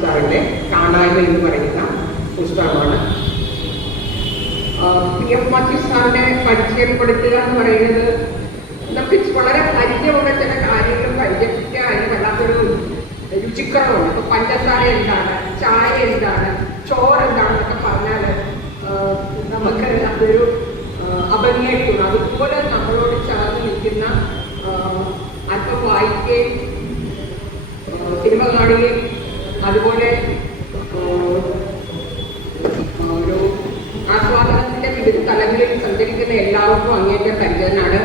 സാറിൻ്റെ കാണായ്മ എന്ന് പറയുന്ന പുസ്തകമാണ്. PM മാത്യു സാറിനെ പരിചയപ്പെടുത്തുക എന്ന് പറയുന്നത് നമുക്ക് വളരെ പരിചയമുള്ള ചില കാര്യങ്ങൾ പരിചയിക്കാൻ വല്ലാത്തൊരു രുചിക്കറവുണ്ട്. ഇപ്പൊ പഞ്ചസാര എന്താണ്, ചായ എന്താണ്, ചോറ് എന്താണെന്നൊക്കെ പറഞ്ഞാൽ നമുക്ക് അതൊരു അഭംഗിയായിട്ടുണ്ട്. അതുപോലെ നമ്മളോട് ചേർന്ന് നിൽക്കുന്ന അല്പം വായിക്കുകയും സിനിമ കാണുകയും അതുപോലെ ഒരു ആസ്വാദനത്തിന്റെ വിവിധ തലങ്ങളിൽ സഞ്ചരിക്കുന്ന എല്ലാവർക്കും അങ്ങേറ്റം പരിചയനാണ്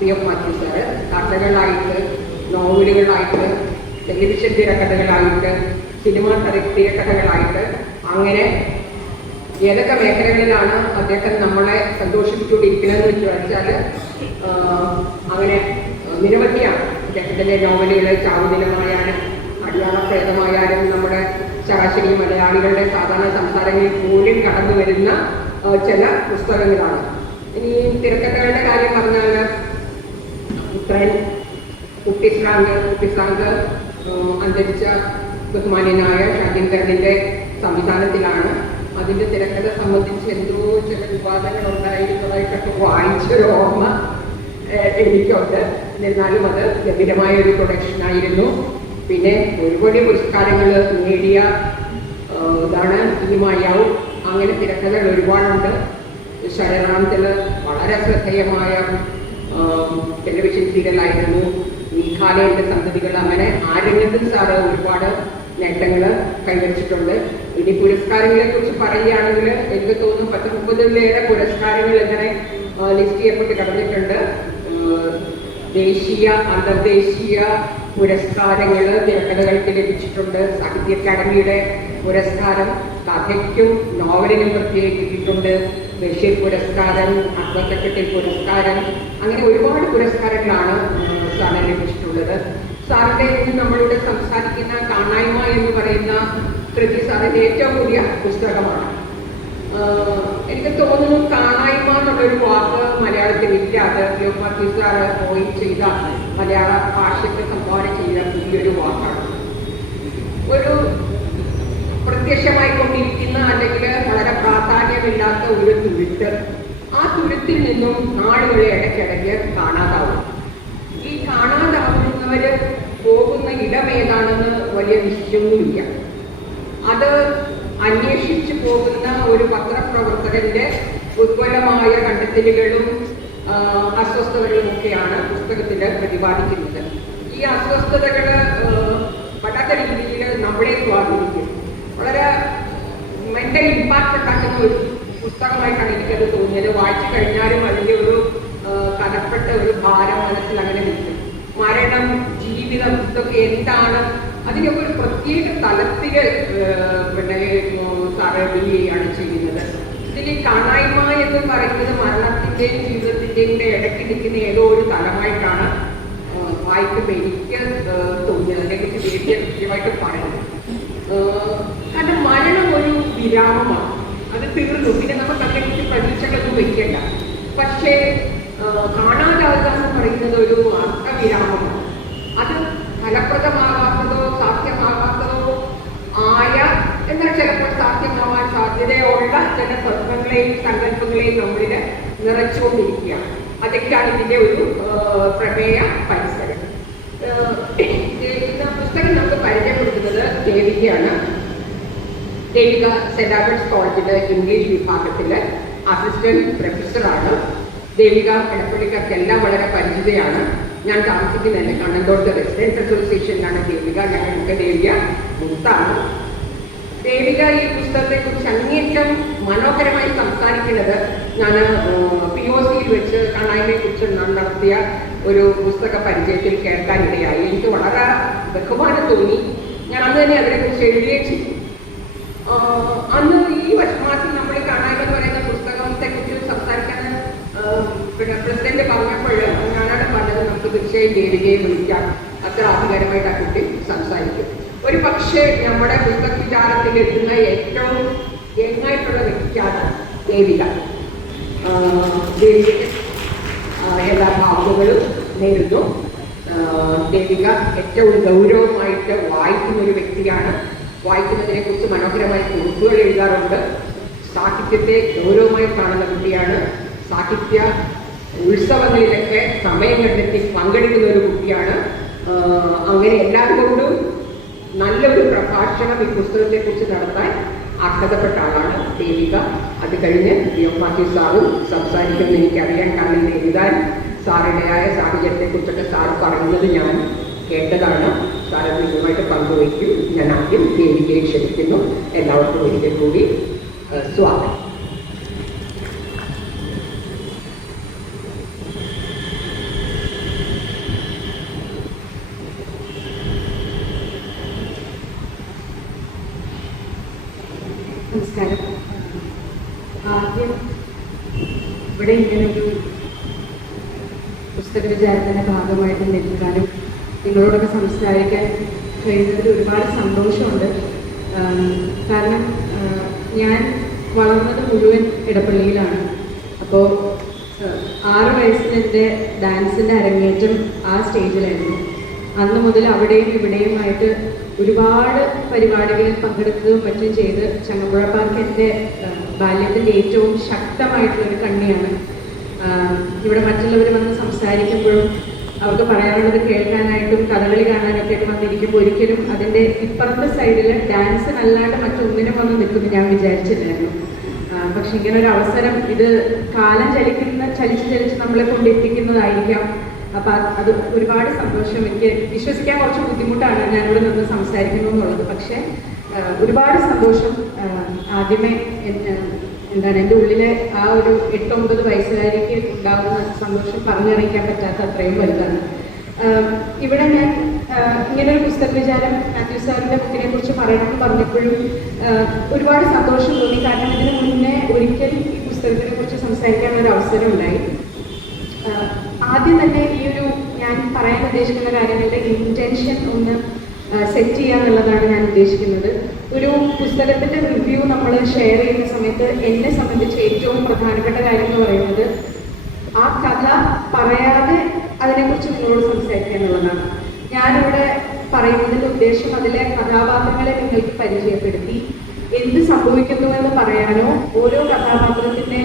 PM മാത്യു സാറ്. കഥകളായിട്ട്, നോവലുകളായിട്ട്, ടെലിവിഷൻ തിരക്കഥകളായിട്ട്, സിനിമ തിരക്കഥകളായിട്ട്, അങ്ങനെ ഏതൊക്കെ മേഖലകളിലാണ് അദ്ദേഹം നമ്മളെ സന്തോഷിപ്പിച്ചുകൊണ്ടിരിക്കുന്നതെന്ന് വെച്ചാൽ അങ്ങനെ നിരവധിയാണ്. അദ്ദേഹത്തിൻ്റെ നോവലുകൾ ചാവുദിനമായാലും അടിയാളപ്രേതമായാലും നമ്മുടെ ശരാശരി മലയാളികളുടെ സാധാരണ സംസാരങ്ങളിൽ പോലും കടന്നു വരുന്ന ചില പുസ്തകങ്ങളാണ്. ഇനി തിരക്കഥകളുടെ കാര്യം പറഞ്ഞാൽ പുത്രൻ, കുട്ടിശ്രാങ്ക് അന്തരിച്ച ബഹുമാന്യനായ ഷാജീന്ദ്രനിന്റെ സംവിധാനത്തിലാണ്. അതിന്റെ തിരക്കഥ സംബന്ധിച്ച് എന്തോ ചില വിവാദങ്ങൾ ഉണ്ടായിരുന്നതായിട്ടൊക്കെ വായിച്ചൊരു ഓർമ്മ എനിക്കുണ്ട്. എന്നിരുന്നാലും അത് ഗംഭീരമായ ഒരു പ്രൊഡക്ഷനായിരുന്നു. പിന്നെ ഒരുപാട് പുരസ്കാരങ്ങൾ നേടിയ ഇതാണ് ഈമായാവ്. അങ്ങനെ തിരക്കഥകൾ ഒരുപാടുണ്ട്. ശരറാമത്തില് വളരെ ശ്രദ്ധേയമായ ടെലിവിഷൻ സീരിയലായിരുന്നു മീഖാലയുടെ സന്തതികൾ. അങ്ങനെ ആരംഗത്തിൽ സാറ് ഒരുപാട് നേട്ടങ്ങൾ കൈവരിച്ചിട്ടുണ്ട്. ഇനി പുരസ്കാരങ്ങളെ കുറിച്ച് പറയുകയാണെങ്കിൽ എനിക്ക് തോന്നുന്നു 10-30-ലേറെ പുരസ്കാരങ്ങൾ ഇങ്ങനെ ലിസ്റ്റ് ചെയ്യപ്പെട്ട് കടന്നിട്ടുണ്ട്. ദേശീയ അന്തർദേശീയ പുരസ്കാരങ്ങൾ തിരക്കഥകൾക്ക് ലഭിച്ചിട്ടുണ്ട്. സാഹിത്യ അക്കാദമിയുടെ പുരസ്കാരം കഥയ്ക്കും നോവലിനും പ്രത്യേകം കിട്ടിയിട്ടുണ്ട്. ബഷീർ പുരസ്കാരം, അക്ബർ സെക്രട്ടറി പുരസ്കാരം, അങ്ങനെ ഒരുപാട് പുരസ്കാരങ്ങളാണ് സാറിന് ലഭിച്ചിട്ടുള്ളത്. സാറിന്റെ ഇന്ന് നമ്മളിവിടെ സംസാരിക്കുന്ന കാണായ്മ എന്ന് പറയുന്ന കൃതി സാറിന്റെ ഏറ്റവും പുതിയ പുസ്തകമാണ്. എനിക്ക് തോന്നുന്നു കാണായ്മ എന്നുള്ളൊരു വാക്ക് മലയാളത്തിൽ ഇല്ലാതെ PM മാത്യു സാറ് പോയി ചെയ്ത മലയാള ഭാഷയ്ക്ക് സംഭാവന ചെയ്ത പുതിയൊരു വാക്കാണ്. ഒരു പ്രത്യക്ഷമായി കൊണ്ടിരിക്കുന്ന അല്ലെങ്കിൽ വളരെ പ്രാധാന്യമില്ലാത്ത ഒരു തുരുത്ത്, ആ തുരുത്തിൽ നിന്നും നാളുകളെ ഇടയ്ക്കിടയ്ക്ക് കാണാതാവും. ഈ കാണാതാവുന്നവര് പോകുന്ന ഇടമേതാണെന്ന് വലിയ നിശ്ചയമൊന്നുമില്ല. അത് അന്വേഷിച്ചു പോകുന്ന ഒരു പത്രപ്രവർത്തകന്റെ ഉത്പന്നമായ കണ്ടെത്തലുകളും അസ്വസ്ഥതകളും ഒക്കെയാണ് പുസ്തകത്തിൽ പ്രതിപാദിക്കുന്നത്. ഈ അസ്വസ്ഥതകൾ വല്ലാത്ത രീതിയിൽ നമ്മളെ സ്വാധീനിക്കും. വളരെ മെന്റൽ ഇമ്പാക്ട് ഉണ്ടാക്കുന്ന ഒരു പുസ്തകമായിട്ടാണ് എനിക്കത് തോന്നിയത്. വായിച്ചു കഴിഞ്ഞാലും അതിൻ്റെ ഒരു കനപ്പെട്ട ഒരു ഭാരം മനസ്സിൽ അങ്ങനെ നിൽക്കും. മരണം, ജീവിതം, ഇതൊക്കെ എന്താണ്, അതിനൊക്കെ ഒരു പ്രത്യേക തലത്തില് സാറ് ഡീൽ ചെയ്യുകയാണ് ചെയ്യുന്നത്. ഇതിൽ കാണായ്മ എന്ന് പറയുന്നത് മരണത്തിന്റെയും ജീവിതത്തിന്റെയും ഇടയ്ക്ക് നിൽക്കുന്ന ഏതോ ഒരു തലമായിട്ടാണ് വായിക്കുമ്പോൾ എനിക്ക് തോന്നിയത്. അതിനെക്കുറിച്ച് വേദിയെ കൃത്യമായിട്ട് പറയുന്നത്. കാരണം മരണം ഒരു വിരാമമാണ്, അത് തീർന്നു. പിന്നെ നമുക്ക് അതിനെക്കുറിച്ച് പ്രതീക്ഷകളൊന്നും വെക്കേണ്ട. പക്ഷേ കാണാതാവുക എന്ന് പറയുന്നത് ഒരു അർത്ഥവിരാമമാണ്. അത് ഫലപ്രദമാകാത്തതോ സാധ്യമാകാത്തതോ ആയ, എന്നാൽ ചിലപ്പോൾ സാധ്യമാവാൻ സാധ്യതയുള്ള ചില സ്വപ്നങ്ങളെയും സങ്കല്പങ്ങളെയും നമ്മളിൽ നിറച്ചുകൊണ്ടിരിക്കുകയാണ്. അതൊക്കെയാണ് ഇതിൻ്റെ ഒരു പ്രമേയ പരിസരം. പുസ്തകം നമുക്ക് പരിചയപ്പെടുത്തുന്നത് ദേവികയാണ്. ദേവിക സെന്റ് ആൽബർട്ട്സ് കോളേജിലെ ഇംഗ്ലീഷ് വിഭാഗത്തിലെ അസിസ്റ്റന്റ് പ്രൊഫസറാണ്. ദേവിക ഇടപ്പള്ളിക്കാർക്കെല്ലാം വളരെ പരിചിതയാണ്. ഞാൻ താമസിക്കുന്നത് കണ്ണന്തോട്ട് റെസിഡൻസ് അസോസിയേഷനിലാണ് ദേവിക. ഞങ്ങൾക്ക് ദേവിക മുത്താണ്. ദേവിക ഈ പുസ്തകത്തെക്കുറിച്ച് അങ്ങേറ്റം മനോഹരമായി സംസാരിക്കുന്നത് ഞാൻ POCയിൽ വെച്ച് കാണായ്മയെക്കുറിച്ച് നടത്തിയ ഒരു പുസ്തക പരിചയത്തിൽ കേൾക്കാനിടയായി. എനിക്ക് വളരെ ബഹുമാനം തോന്നി. ഞാൻ അന്ന് തന്നെ അതിനെക്കുറിച്ച് എഴുതുകയും ചെയ്തു. അന്ന് ഈ മാസം നമ്മൾ കാണായ്മ എന്ന് പറയുന്ന പുസ്തകത്തെക്കുറിച്ച് സംസാരിക്കാൻ പ്രസിഡന്റ് പറഞ്ഞപ്പോൾ ഞാനാണ് പറഞ്ഞത് നമുക്ക് തീർച്ചയായും ദേവികയെ വിളിക്കാം, അത്ര ആധികാരികമായിട്ട് ആ കുട്ടി സംസാരിക്കും. ഒരു പക്ഷേ നമ്മുടെ പുസ്തക വിചാരത്തിൽ എത്തുന്ന ഏറ്റവും യങ്ങായിട്ടുള്ള വ്യക്തിയാണ് ദേവിക. ദേവികയ്ക്ക് എല്ലാ ഭാവങ്ങളും നേരുന്നു. ദേവിക ഏറ്റവും ഗൗരവമായിട്ട് വായിക്കുന്ന ഒരു വ്യക്തിയാണ്. വായിക്കുന്നതിനെക്കുറിച്ച് മനോഹരമായ കുറിപ്പുകൾ എഴുതാറുണ്ട്. സാഹിത്യത്തെ ഗൗരവമായി കാണുന്ന കുട്ടിയാണ്. സാഹിത്യ ഉത്സവങ്ങളിലൊക്കെ സമയം കണ്ടെത്തി പങ്കെടുക്കുന്ന ഒരു കുട്ടിയാണ്. അങ്ങനെ എല്ലാം കൊണ്ടും നല്ലൊരു പ്രഭാഷണം ഈ പുസ്തകത്തെക്കുറിച്ച് നടത്താൻ അർഹതപ്പെട്ട ആളാണ് ദേവിക. അത് കഴിഞ്ഞ് മാത്യു സാറും സംസാരിക്കുമെന്ന് എനിക്കറിയാൻ, കാരണം ഇത് എഴുതാൻ സാറിൻ്റെതായ സാഹചര്യത്തെക്കുറിച്ചൊക്കെ സാർ പറയുന്നത് ഞാൻ കേട്ടതാണ്. സാറത് നിങ്ങളുമായിട്ട് പങ്കുവയ്ക്കും. ഞാൻ ആദ്യം ദേവികയെ ക്ഷണിക്കുന്നു. എല്ലാവർക്കും ഒരിക്കൽ കൂടി സ്വാഗതം. നമസ്കാരം. ആദ്യം ഇവിടെ ഇങ്ങനൊരു പുസ്തക വിചാരത്തിൻ്റെ ഭാഗമായിട്ട് നിൽക്കാനും നിങ്ങളോടൊക്കെ സംസാരിക്കാൻ കഴിയുന്നതിൽ ഒരുപാട് സന്തോഷമുണ്ട്. കാരണം ഞാൻ വളർന്നത് മുഴുവൻ ഇടപ്പള്ളിയിലാണ്. അപ്പോൾ 6 വയസ്സിൽ എൻ്റെ ഡാൻസിൻ്റെ അരങ്ങേറ്റം ആ സ്റ്റേജിലായിരുന്നു. അന്ന് മുതൽ അവിടെയും ഇവിടെയുമായിട്ട് ഒരുപാട് പരിപാടികളിൽ പങ്കെടുക്കുകയും മറ്റും ചെയ്ത് ചങ്ങമ്പുഴ പാർക്ക് എൻ്റെ ബാല്യത്തിൻ്റെ ഏറ്റവും ശക്തമായിട്ടുള്ളൊരു കണ്ണിയാണ്. ഇവിടെ മറ്റുള്ളവർ വന്ന് സംസാരിക്കുമ്പോഴും അവർക്ക് പറയാനുള്ളത് കേൾക്കാനായിട്ടും കഥകളി കാണാനൊക്കെ ആയിട്ട് വന്നിരിക്കുമ്പോൾ ഒരിക്കലും അതിൻ്റെ ഇപ്പുറത്തെ സൈഡിൽ ഡാൻസിനല്ലാണ്ട് മറ്റൊന്നിനും വന്ന് നിൽക്കുമെന്ന് ഞാൻ വിചാരിച്ചില്ലായിരുന്നു. പക്ഷെ ഇങ്ങനൊരു അവസരം, ഇത് കാലം ചലിച്ച് നമ്മളെ കൊണ്ടെത്തിക്കുന്നതായിരിക്കാം. അപ്പം അത് ഒരുപാട് സന്തോഷം. എനിക്ക് വിശ്വസിക്കാൻ കുറച്ച് ബുദ്ധിമുട്ടാണ് ഞാനിവിടെ നിന്ന് സംസാരിക്കുന്നു എന്നുള്ളത്. പക്ഷേ ഒരുപാട് സന്തോഷം. ആദ്യമേ എന്താണ് എൻ്റെ ഉള്ളിലെ ആ ഒരു 8-9 വയസ്സുകാരിക്ക് ഉണ്ടാകുന്ന സന്തോഷം പറഞ്ഞറിയിക്കാൻ പറ്റാത്ത അത്രയും വലുതാണ്. ഇവിടെ ഞാൻ ഇങ്ങനെ ഒരു പുസ്തക വിചാരം മാത്യു സാറിൻ്റെ ബുക്കിനെ കുറിച്ച് പറയണമെന്ന് പറഞ്ഞപ്പോഴും ഒരുപാട് സന്തോഷം തോന്നി. കാരണം ഇതിന് മുന്നേ ഒരിക്കൽ ഈ പുസ്തകത്തിനെ കുറിച്ച് സംസാരിക്കാനൊരു അവസരം ഉണ്ടായി. ആദ്യം തന്നെ ഈ ഒരു ഞാൻ പറയാൻ ഉദ്ദേശിക്കുന്ന കാര്യങ്ങളുടെ ഇൻറ്റൻഷൻ ഒന്ന് സെറ്റ് ചെയ്യുക എന്നുള്ളതാണ് ഞാൻ ഉദ്ദേശിക്കുന്നത്. ഒരു പുസ്തകത്തിൻ്റെ റിവ്യൂ നമ്മൾ ഷെയർ ചെയ്യുന്ന സമയത്ത് എന്നെ സംബന്ധിച്ച് ഏറ്റവും പ്രധാനപ്പെട്ട കാര്യം എന്ന് പറയുന്നത് ആ കഥ പറയാതെ അതിനെക്കുറിച്ച് നിങ്ങളോട് സംസാരിക്കുക എന്നുള്ളതാണ്. ഞാനിവിടെ പറയുന്നതിൻ്റെ ഉദ്ദേശം അതിലെ കഥാപാത്രങ്ങളെ നിങ്ങൾക്ക് പരിചയപ്പെടുത്തി എന്ത് സംഭവിക്കുന്നുവെന്ന് പറയാനോ ഓരോ കഥാപാത്രത്തിൻ്റെ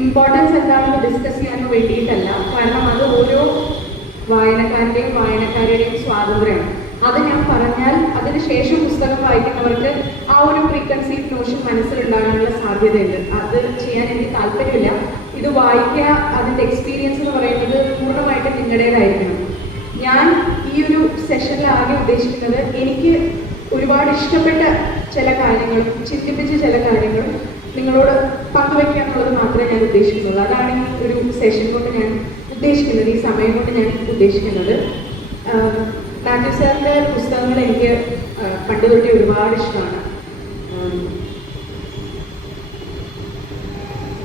ഇമ്പോർട്ടൻസ് എന്താണെന്ന് ഡിസ്കസ് ചെയ്യാനോ വേണ്ടിയിട്ടല്ല. കാരണം അത് ഓരോ വായനക്കാരുടെയും സ്വാതന്ത്ര്യമാണ്. അത് ഞാൻ പറഞ്ഞാൽ അതിനുശേഷം പുസ്തകം വായിക്കുന്നവർക്ക് ആ ഒരു പ്രീകൺസീവ് നോഷൻ മനസ്സിലുണ്ടാകാനുള്ള സാധ്യതയുണ്ട്. അത് ചെയ്യാൻ എനിക്ക് താല്പര്യമില്ല. ഇത് വായിക്കുക, അതിൻ്റെ എക്സ്പീരിയൻസ് എന്ന് പറയുന്നത് പൂർണ്ണമായിട്ട് നിങ്ങളുടേതായിരിക്കണം. ഞാൻ ഈ ഒരു സെഷനിൽ ആകെ ഉദ്ദേശിക്കുന്നത് എനിക്ക് ഒരുപാട് ഇഷ്ടപ്പെട്ട ചില കാര്യങ്ങളും ചിന്തിപ്പിച്ച ചില കാര്യങ്ങളും നിങ്ങളോട് പങ്കുവയ്ക്കുക എന്നുള്ളത് മാത്രമേ ഞാൻ ഉദ്ദേശിക്കുന്നുള്ളൂ. അതാണ് ഈ ഒരു സെഷൻ കൊണ്ട് ഞാൻ ഉദ്ദേശിക്കുന്നത്, ഈ സമയം കൊണ്ട് ഞാൻ ഉദ്ദേശിക്കുന്നത്. മാത്യു സാറിൻ്റെ പുസ്തകങ്ങൾ എനിക്ക് പണ്ട് തൊട്ടേ ഒരുപാട് ഇഷ്ടമാണ്.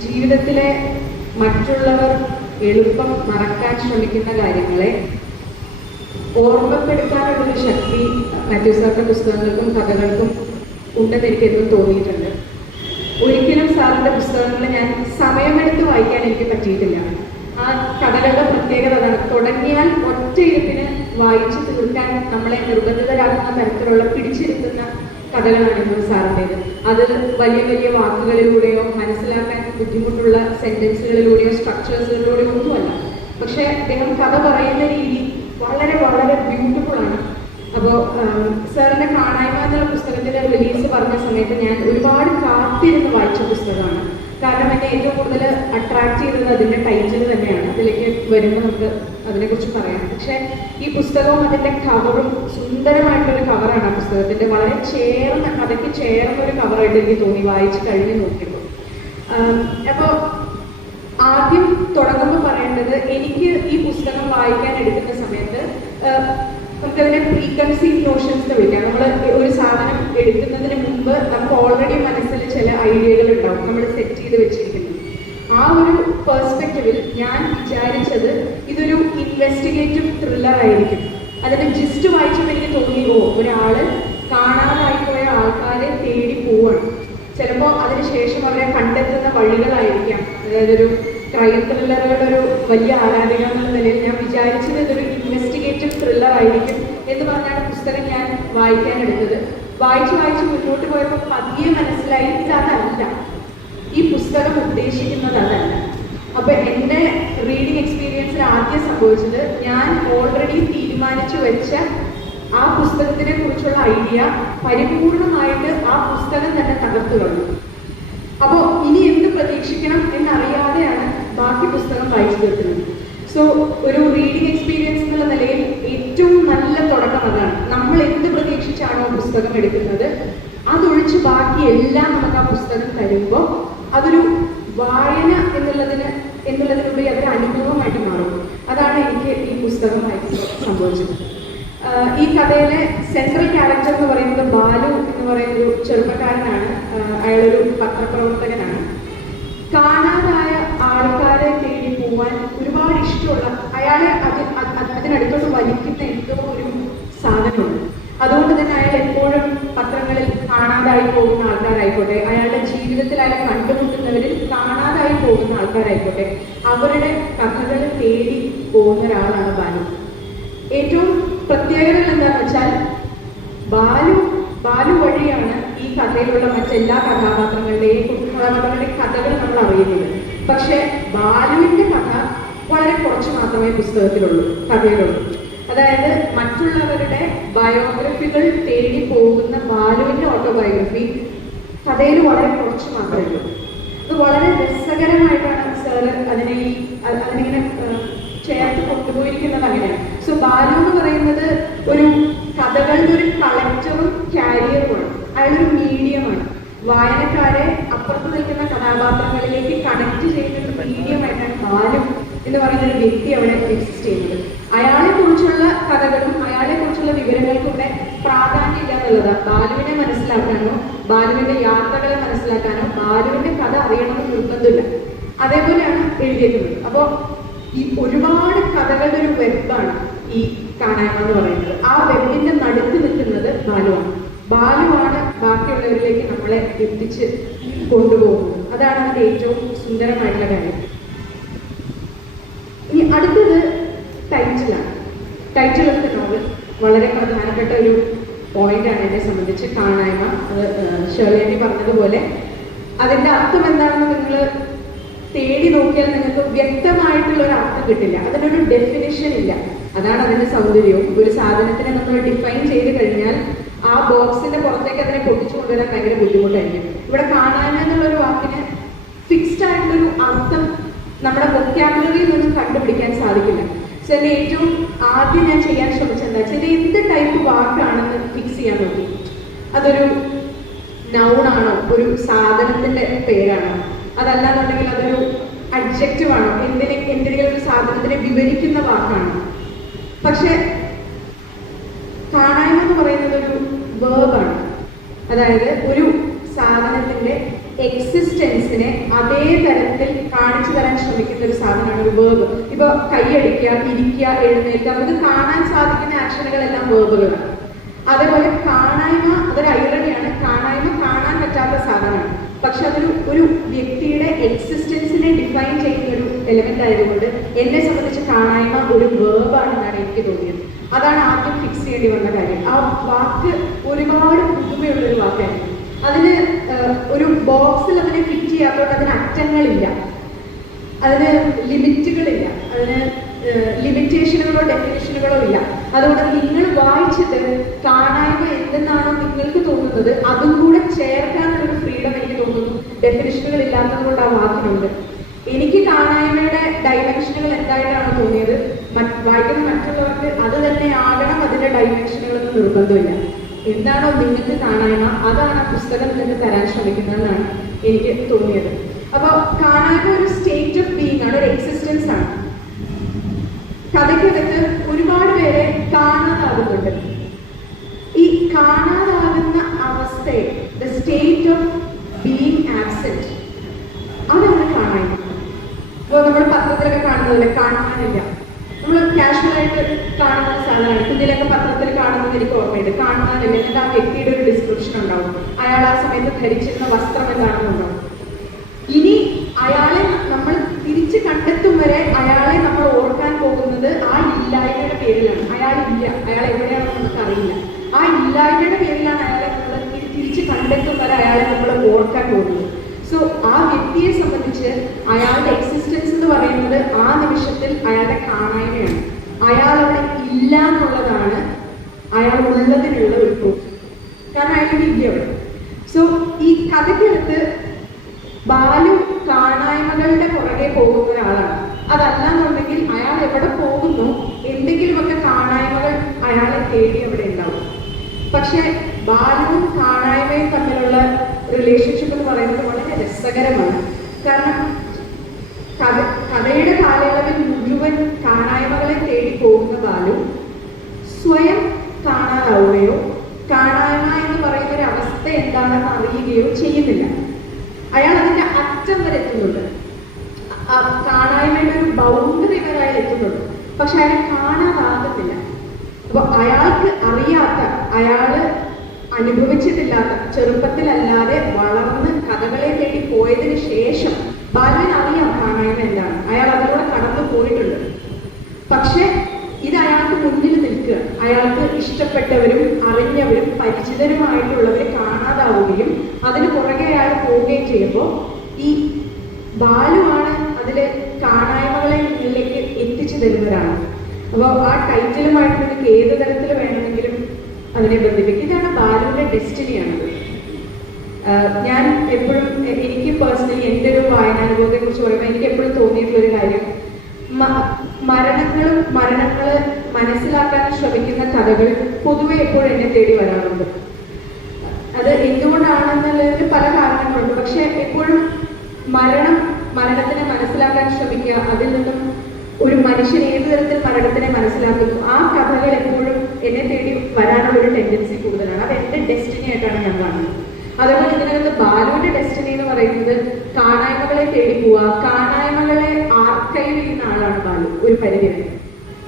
ജീവിതത്തിലെ മറ്റുള്ളവർ എളുപ്പം മറക്കാൻ ശ്രമിക്കുന്ന കാര്യങ്ങളെ ഓർമ്മപ്പെടുത്താനുള്ളൊരു ശക്തി മാത്യു സാറിൻ്റെ പുസ്തകങ്ങൾക്കും കഥകൾക്കും ഉണ്ടെന്ന് എനിക്കെന്നും തോന്നിയിട്ടുണ്ട്. ഒരിക്കലും സാറിൻ്റെ പുസ്തകങ്ങൾ ഞാൻ സമയമെടുത്ത് വായിക്കാൻ എനിക്ക് പറ്റിയിട്ടില്ല. ആ കഥകളുടെ പ്രത്യേകത അതാണ്. തുടങ്ങിയാൽ ഒറ്റയിരുപ്പിന് വായിച്ചു തീർക്കാൻ നമ്മളെ നിർബന്ധിതരാക്കുന്ന തരത്തിലുള്ള പിടിച്ചിരുത്തുന്ന കഥകളാണ് സാറിൻ്റേത്. അത് വലിയ വലിയ വാക്കുകളിലൂടെയോ മനസ്സിലാക്കാൻ ബുദ്ധിമുട്ടുള്ള സെൻറ്റൻസുകളിലൂടെയോ സ്ട്രക്ചേഴ്സുകളിലൂടെയോ ഒന്നുമല്ല. പക്ഷേ അദ്ദേഹം കഥ പറയുന്ന രീതി വളരെ വളരെ ബ്യൂട്ടിഫുള്ളാണ്. അപ്പോൾ സാറിൻ്റെ കാണായ്മ എന്നുള്ള പുസ്തകത്തിൻ്റെ റിലീസ് പറഞ്ഞ സമയത്ത് ഞാൻ ഒരുപാട് കാത്തിരുന്ന് വായിച്ച പുസ്തകമാണ്. കാരണം എന്നെ ഏറ്റവും കൂടുതൽ അട്രാക്ട് ചെയ്തത് അതിൻ്റെ ടൈറ്റിൽ തന്നെയാണ്. അതിലേക്ക് വരുമ്പോൾ നമുക്ക് അതിനെക്കുറിച്ച് പറയാം. പക്ഷേ ഈ പുസ്തകവും അതിൻ്റെ കവറും സുന്ദരമായിട്ടൊരു കവറാണ്. ആ പുസ്തകത്തിൻ്റെ വളരെ കഥയ്ക്ക് ചേർന്നൊരു കവറായിട്ട് എനിക്ക് തോന്നി വായിച്ച് കഴിഞ്ഞ് നോക്കിയപ്പോൾ. അപ്പോൾ ആദ്യം തുടങ്ങുമ്പോൾ പറയേണ്ടത്, എനിക്ക് ഈ പുസ്തകം വായിക്കാൻ എടുക്കുന്ന സമയത്ത് നമുക്കതിനെ പ്രീകൺസീവ് നോഷൻസ് വിളിക്കാം. നമ്മൾ ഒരു സാധനം എടുക്കുന്നതിന് മുമ്പ് നമുക്ക് ഓൾറെഡി മനസ്സിൽ ചില ഐഡിയകൾ ഉണ്ടാവും, നമ്മൾ സെറ്റ് ചെയ്ത് വെച്ചിരിക്കുന്നത്. ആ ഒരു പെർസ്പെക്റ്റീവിൽ ഞാൻ വിചാരിച്ചത് ഇതൊരു ഇൻവെസ്റ്റിഗേറ്റീവ് ത്രില്ലർ ആയിരിക്കും. അതിൻ്റെ ജിസ്റ്റ് വായിച്ചപ്പോൾ എനിക്ക് തോന്നി, ഒരാൾ കാണാതായിപ്പോയ ആൾക്കാരെ തേടി പോവാണ്. ചിലപ്പോൾ അതിനുശേഷം അവരെ കണ്ടെത്തുന്ന വഴികളായിരിക്കാം. അതായത് ഒരു ക്രൈം ത്രില്ലറുകളുടെ ഒരു വലിയ ആരാധിക എന്നുള്ള നിലയിൽ ഞാൻ വിചാരിച്ചത് ഇതൊരു ഇൻവെസ്റ്റിഗേറ്റീവ് ത്രില്ലർ ആയിരിക്കും എന്ന് പറഞ്ഞാണ് പുസ്തകം ഞാൻ വായിക്കാനെടുത്തത്. വായിച്ച് വായിച്ച് മുന്നോട്ട് പോയപ്പോൾ പതിയെ മനസ്സിലായി ഇതല്ല, ഈ പുസ്തകം ഉദ്ദേശിക്കുന്നത് അതല്ല. അപ്പൊ എൻ്റെ റീഡിങ് എക്സ്പീരിയൻസിൽ ആദ്യം സംഭവിച്ചത്, ഞാൻ ഓൾറെഡി തീരുമാനിച്ചു വെച്ച ആ പുസ്തകത്തിനെ കുറിച്ചുള്ള ഐഡിയ പരിപൂർണമായിട്ട് ആ പുസ്തകം തന്നെ തകർത്തു കളഞ്ഞു. അപ്പോൾ ഇനി എന്ത് പ്രതീക്ഷിക്കണം എന്നറിയാതെയാണ് ബാക്കി പുസ്തകം വായിച്ചു തീർക്കുന്നത്. സോ ഒരു റീഡിങ് എക്സ്പീരിയൻസ് എന്നുള്ള നിലയിൽ ഏറ്റവും നല്ല തുടക്കം അതാണ്. നമ്മൾ എന്ത് പ്രതീക്ഷിച്ചാണോ പുസ്തകം എടുക്കുന്നത് അതൊഴിച്ച് ബാക്കി എല്ലാം നമുക്ക് ആ പുസ്തകം തരുമ്പോൾ അതൊരു വായന എന്നുള്ളതിലൂടെ അതൊരു അനുഭവമായിട്ട് മാറും. അതാണ് എനിക്ക് ഈ പുസ്തകം വായിച്ച് സംഭവിച്ചത്. ഈ കഥയിലെ സെൻട്രൽ ക്യാരക്ടർ എന്ന് പറയുന്നത് ബാലു എന്ന് പറയുന്ന ഒരു ചെറുപ്പക്കാരനാണ്. അയാളൊരു പത്രപ്രവർത്തകനാണ്. കാണാതായ ആൾക്കാരെ തേടി പോവാൻ ഒരുപാട് ഇഷ്ടമുള്ള, അയാളെ അതിനടുത്തോട്ട് വലിക്കുന്ന എന്തോ ഒരു സാധനമുണ്ട്. അതുകൊണ്ട് തന്നെ അയാൾ എപ്പോഴും പത്രങ്ങളിൽ കാണാതായി പോകുന്ന ആൾക്കാരായിക്കോട്ടെ, അയാളുടെ ജീവിതത്തിൽ അയാൾ കണ്ടുമുട്ടുന്നവരിൽ കാണാതായി പോകുന്ന ആൾക്കാരായിക്കോട്ടെ, അവരുടെ കഥകൾ തേടി പോകുന്ന ഒരാളാണ് ബാലു. ഏറ്റവും പ്രത്യേകതകൾ എന്താണെന്ന് വെച്ചാൽ ബാലു വഴിയാണ് ഈ കഥയിലുള്ള മറ്റെല്ലാ കഥാപാത്രങ്ങളുടെയും കഥകൾ നമ്മൾ അറിയുന്നത്. പക്ഷെ ബാലുവിന്റെ കഥ വളരെ കുറച്ച് മാത്രമേ കഥയിലുള്ളൂ. അതായത് മറ്റുള്ളവരുടെ ബയോഗ്രഫികൾ തേടി പോകുന്ന ബാലുവിന്റെ ഓട്ടോബയോഗ്രഫി കഥയിൽ വളരെ കുറച്ച് മാത്രമേ ഉള്ളൂ. അത് വളരെ രസകരമായിട്ടാണ് സാറ് അതിനിങ്ങനെ ചേർത്ത് കൊണ്ടുപോയിരിക്കുന്നത് അങ്ങനെയാണ്. സോ ബാലു എന്ന് പറയുന്നത് ഒരു കഥകളുടെ ഒരു കളക്ടറും ക്യാരിയറുമാണ്. അയാളൊരു മീഡിയമാണ്. വായനക്കാരെ അപ്പുറത്ത് നിൽക്കുന്ന കഥാപാത്രങ്ങളിലേക്ക് കണക്ട് ചെയ്യുന്ന ഒരു മീഡിയമായിട്ടാണ് ബാലു എന്ന് പറയുന്ന ഒരു വ്യക്തി അവിടെ എക്സിസ്റ്റ് ചെയ്യുന്നത്. അയാളെ കുറിച്ചുള്ള കഥകളും അയാളെ കുറിച്ചുള്ള വിവരങ്ങൾക്കും ഇവിടെ പ്രാധാന്യം ഇല്ല എന്നുള്ളതാണ്. ബാലുവിനെ മനസ്സിലാക്കാനോ ബാലുവിന്റെ യാത്രകളെ മനസ്സിലാക്കാനോ ബാലുവിന്റെ കഥ അറിയണമെന്ന് നിർബന്ധമില്ല. അതേപോലെയാണ് എഴുതിയേക്കുന്നത്. അപ്പോൾ ഈ ഒരുപാട് കഥകളുടെ ഒരു വെബാണ് ഈ കാണായ്മ എന്ന് പറയുന്നത്. ആ വെബിന്റെ നടുക്ക് നിൽക്കുന്നത് ബാലുവാണ് ബാക്കിയുള്ളവരിലേക്ക് നമ്മളെ എത്തിച്ച് കൊണ്ടുപോകുന്നത്. അതാണ് അതിന്റെ ഏറ്റവും സുന്ദരമായിട്ടുള്ള കാര്യം. ഇനി അടുത്തത് ടൈറ്റിലാണ്. ടൈറ്റിൽ ഓഫ് ദ നോവൽ വളരെ പ്രധാനപ്പെട്ട ഒരു പോയിന്റാണ് എന്നെ സംബന്ധിച്ച്. കാണായ്മ, അത് ഷേർലി പറഞ്ഞതുപോലെ അതിന്റെ അർത്ഥം എന്താണെന്ന് നിങ്ങൾ തേടി നോക്കിയാൽ നിങ്ങൾക്ക് വ്യക്തമായിട്ടുള്ള ഒരു അർത്ഥം കിട്ടില്ല. അതിനൊരു ഡെഫിനിഷൻ ഇല്ല. അതാണ് അതിന്റെ സൗന്ദര്യവും. ഒരു സാധനത്തിനെ നമ്മൾ ഡിഫൈൻ ചെയ്ത് കഴിഞ്ഞാൽ ആ ബോക്സിന്റെ പുറത്തേക്ക് അതിനെ പൊട്ടിച്ചു കൊണ്ടുവരാൻ ഭയങ്കര ബുദ്ധിമുട്ടായിരിക്കും. ഇവിടെ കാണായ്മ എന്നുള്ളൊരു വാക്കിന് ഫിക്സ്ഡ് ആയിട്ടുള്ളൊരു അർത്ഥം നമ്മുടെ വൊക്കാബുലറിയിൽ നിന്നും കണ്ടുപിടിക്കാൻ സാധിക്കില്ല. സോ എന്നെ ഏറ്റവും ആദ്യം ഞാൻ ചെയ്യാൻ ശ്രമിച്ചത് എന്താ വെച്ചാൽ എന്ത് ടൈപ്പ് വാക്കാണെന്ന് ഫിക്സ് ചെയ്യാൻ നോക്കി. അതൊരു നൗണാണോ, ഒരു സാധനത്തിന്റെ പേരാണോ, അതല്ലാന്നുണ്ടെങ്കിൽ അതൊരു അഡ്ജക്റ്റീവ് ആണോ, എന്തെങ്കിലും ഒരു സാധനത്തിനെ വിവരിക്കുന്ന വാക്കാണോ. പക്ഷെ കാണായ്മ എന്ന് പറയുന്നത് ഒരു വേർബാണ്. അതായത് ഒരു സാധനത്തിന്റെ എക്സിസ്റ്റൻസിനെ അതേ തരത്തിൽ കാണിച്ചു തരാൻ ശ്രമിക്കുന്ന ഒരു സാധനമാണ് ഒരു വേർബ്. ഇപ്പൊ കൈയടിക്കുക, ഇരിക്കുക, എഴുന്നേൽക്കുക, നമുക്ക് കാണാൻ സാധിക്കുന്ന ആക്ഷനുകളെല്ലാം വേർബുകളാണ്. അതേപോലെ കാണായ്മ അതൊരു ഐറണിയാണ്. കാണായ്മ കാണാൻ പറ്റാത്ത സാധനമാണ്. പക്ഷെ ഒരു വ്യക്തിയുടെ എക്സിസ്റ്റൻസിനെ ഡിഫൈൻ ചെയ്യുന്ന ഒരു എലമെന്റ് ആയതുകൊണ്ട് എന്നെ സംബന്ധിച്ച് കാണായ്മ ഒരു വേർബാണെന്നാണ് എനിക്ക് തോന്നിയത്. അതാണ് ആദ്യം ഫിക്സ് ചെയ്യേണ്ടി വന്ന കാര്യം. ആ വാക്ക് ഒരുപാട് പുതുമയുള്ളൊരു വാക്കായിരുന്നു. അതിന് ഒരു ബോക്സിൽ അതിനെ ഫിറ്റ് ചെയ്യാത്തതുകൊണ്ട് അതിന് അറ്റങ്ങളില്ല, അതിന് ലിമിറ്റുകളില്ല, അതിന് ലിമിറ്റേഷനുകളോ ഡെഫിനേഷനുകളോ ഇല്ല. അതുകൊണ്ട് നിങ്ങൾ വായിച്ചിട്ട് കാണായ്മ എന്തെന്നാണോ നിങ്ങൾക്ക് തോന്നുന്നത് അതും കൂടെ ചേർക്കാനുള്ളൊരു ഫ്രീഡം എനിക്ക് തോന്നുന്നു ഡെഫിനേഷനുകൾ ഇല്ലാത്തത് കൊണ്ട് ആ വാക്കിനുണ്ട്. എനിക്ക് കാണായ്മയുടെ ഡൈമെൻഷനുകൾ എന്തായിട്ടാണ് തോന്നിയത്, വായിക്കുന്ന മറ്റുള്ളവർക്ക് അത് തന്നെ ആകണം അതിന്റെ ഡൈമെൻഷനുകളൊന്നും നിർബന്ധമില്ല. എന്താണോ നിങ്ങൾക്ക് കാണായ്മ അതാണ് ആ പുസ്തകം നിങ്ങൾക്ക് തരാൻ ശ്രമിക്കുന്നതെന്നാണ് എനിക്ക് തോന്നിയത്. അപ്പോൾ കാണായ്മ ഒരു സ്റ്റേറ്റ് ഓഫ് ബീയിങ് ആണ്, ഒരു എക്സിസ്റ്റൻസ് ആണ്. കഥയ്ക്കകത്ത് ഒരുപാട് പേരെ കാണാതാകുന്നുണ്ട്. ഈ കാണാതാകുന്ന അവസ്ഥയെ, the state of being absent, അതാണ് കാണായ്മ. ഇപ്പോൾ നമ്മൾ പത്രത്തിലൊക്കെ കാണുന്നതല്ലേ കാണാനില്ല, നമ്മൾ കാഷ്വലായിട്ട് കാണുന്ന സാധനമാണ്. കുഞ്ഞിലൊക്കെ പത്രത്തിൽ കാണുന്നത് എനിക്ക് ഓർമ്മയുണ്ട്. കാണാനില്ല, എന്നിട്ട് ആ വ്യക്തിയുടെ ഒരു ഡിസ്ക്രിപ്ഷൻ ഉണ്ടാവും, അയാൾ ആ സമയത്ത് ധരിച്ചിരുന്ന വസ്ത്രം എന്താണെന്നുണ്ടാവും. ഇനി അയാളെ നമ്മൾ തിരിച്ച് കണ്ടെത്തും വരെ അയാളെ നമ്മൾ ഓർക്കാൻ പോകുന്നത് ആ ഇല്ലായ്മയുടെ പേരിലാണ്. അയാളില്ല, അയാൾ എവിടെയാണെന്ന് നമുക്ക് അറിയില്ല. ആ ഇല്ലായ്മയുടെ പേരിലാണ് അയാളെ നമ്മൾ ഓർക്കാൻ പോകുന്നത്. സോ ആ വ്യക്തിയെ സംബന്ധിച്ച് അയാളുടെ എക്സിസ്റ്റൻസ് എന്ന് പറയുന്നത് ആ നിമിഷത്തിൽ അയാളുടെ കാണായ്മയാണ്. അയാൾ അവിടെ ഇല്ല എന്നുള്ളതാണ് അയാൾ ഉള്ളതിനുള്ള ഒരു പ്രൂഫ്. കാരണം അയാൾക്ക് ഇല്ല അവിടെ. സോ ഈ കഥയ്ക്കകത്ത് ബാലു കാണായ്മകളുടെ പുറകെ പോകുന്ന ഒരാളാണ്. അതല്ലാന്നുണ്ടെങ്കിൽ അയാൾ എവിടെ പോകുന്നു എന്തെങ്കിലുമൊക്കെ കാണായ്മകൾ അയാളെ തേടി അവിടെ ഉണ്ടാവും. പക്ഷെ ബാലുവും കാണായ്മയും തമ്മിലുള്ള റിലേഷൻഷിപ്പ് എന്ന് പറയുന്നത് വളരെ രസകരമാണ്. കാരണം കഥയുടെ കാലയളവിൽ മുഴുവൻ കാണായ്മകളെ തേടി പോകുന്ന ബാലു സ്വയം കാണാതാവുകയോ കാണായ്മ എന്ന് പറയുന്ന ഒരു അവസ്ഥ എന്താണെന്ന് അറിയുകയോ ചെയ്യുന്നില്ല. അയാൾ അതിന്റെ അറ്റം വരെ എത്തുന്നുണ്ട്. കാണായ്മയുടെ ഒരു ബൗണ്ടറി വരെ അയാൾ എത്തുന്നുണ്ട്. പക്ഷെ അയാളെ കാണാതാകുന്നില്ല. അപ്പൊ അയാൾക്ക് അറിയാത്ത, അയാള് അനുഭവിച്ചിട്ടില്ലാത്ത, ചെറുപ്പത്തിലല്ലാതെ വളർന്ന് കഥകളെ തേടി പോയതിനു ശേഷം ബാലുവിന് അറിയാം കാണായ്മ എന്താണ്. അയാൾ അതിലൂടെ കടന്നു പോയിട്ടുണ്ട്. പക്ഷെ ഇത് അയാൾക്ക് മുന്നിൽ നിൽക്കുക. അയാൾക്ക് ഇഷ്ടപ്പെട്ടവരും അറിഞ്ഞവരും പരിചിതരുമായിട്ടുള്ളവരെ കാണാതാവുകയും അതിന് പുറകെ അയാൾ പോവുകയും ചെയ്യുമ്പോൾ ഈ ബാലുവാണ് അതിലെ കാണായ്മകളെ മുന്നിലേക്ക് എത്തിച്ചു തരുന്നവരാണ്. അപ്പോൾ ആ ടൈറ്റിലുമായിട്ട് നിങ്ങൾക്ക് ഏത് തരത്തിൽ വേണമെങ്കിലും അതിനെ ബന്ധിപ്പിക്കും. ഇതാണ് ബാലുവിന്റെ ഡെസ്റ്റിനിയാണത്. ഞാൻ എപ്പോഴും എനിക്ക് പേഴ്സണലി എൻ്റെ ഒരു വായനാനുഭവത്തെ കുറിച്ച് പറയുമ്പോൾ എനിക്ക് എപ്പോഴും തോന്നിയിട്ടുള്ളൊരു കാര്യം, മരണങ്ങള് മനസ്സിലാക്കാൻ ശ്രമിക്കുന്ന കഥകൾ പൊതുവെ എപ്പോഴും എന്നെ തേടി വരാറുണ്ട്. അത് എന്തുകൊണ്ടാണെന്നുള്ളതിന് പല കാരണങ്ങളുണ്ട്. പക്ഷെ എപ്പോഴും മരണത്തിനെ മനസ്സിലാക്കാൻ ശ്രമിക്കുക, അതിൽ നിന്നും ഒരു മനുഷ്യൻ ഏത് തരത്തിൽ മരണത്തിനെ മനസ്സിലാക്കുന്നു, ആ കഥകൾ എപ്പോഴും എന്നെ തേടി വരാനുള്ള ഒരു ടെൻഡൻസി കൂടുതലാണ്. അത് എൻ്റെ ഡെസ്റ്റിനി ആയിട്ടാണ് ഞാൻ കാണുന്നത്. അതുപോലെ ഇതിനകത്ത് ബാലുവിന്റെ ഡെസ്റ്റിനി എന്ന് പറയുന്നത് കാണായ്മകളെ തേടി പോവുക, കാണായ്മകളെ ആർക്കൈവ് ചെയ്യുന്ന ആളാണ് ബാലു. ഒരു പരിധി വരെ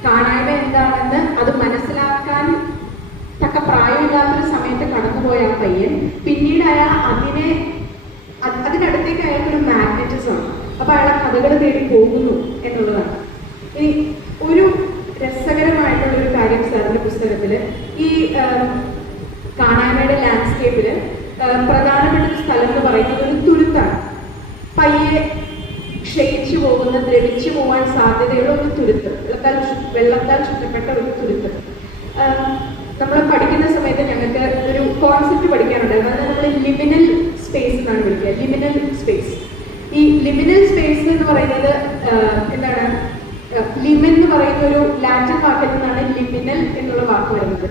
കാണായ്മ എന്താണെന്ന് അത് മനസ്സിലാക്കാൻ തക്ക പ്രായമില്ലാത്തൊരു സമയത്ത് കടന്നുപോയ ആ പയ്യൻ പിന്നീട് അയാൾ അതിനടുത്തേക്ക് അയാൾക്കൊരു മാഗ്നറ്റിസം ആണ്. അപ്പൊ അയാളെ കഥകൾ തേടി പോകുന്നു എന്നുള്ളതാണ്. ഇനി ഒരു രസകരമായിട്ടുള്ള ഒരു കാര്യം സാറിന്റെ പുസ്തകത്തില് ഈ കാണായ്മയുടെ ലാൻഡ്സ്കേപ്പില് പ്രധാനപ്പെട്ട ഒരു സ്ഥലം എന്ന് പറയുന്നത് ഒരു തുരുത്താണ്. പയ്യെ ക്ഷയിച്ചു പോകുന്ന, ദ്രവിച്ചു പോകാൻ സാധ്യതയുള്ള ഒരു തുരുത്ത്, വെള്ളത്താൽ ചുറ്റപ്പെട്ട ഒരു തുരുത്ത്. നമ്മൾ പഠിക്കുന്ന സമയത്ത് ഞങ്ങൾക്ക് ഒരു കോൺസെപ്റ്റ് പഠിക്കാനുണ്ടായിരുന്നു. അത് നമ്മൾ ലിമിനൽ സ്പേസ് എന്നാണ് വിളിക്കുക. Liminal space. ഈ ലിമിനൽ സ്പേസ് എന്ന് പറയുന്നത് എന്താണ്? ലിമൻ എന്ന് പറയുന്ന ഒരു ലാറ്റിൻ വാക്കിൽ നിന്നാണ് ലിമിനൽ എന്നുള്ള വാക്ക് വരുന്നത്.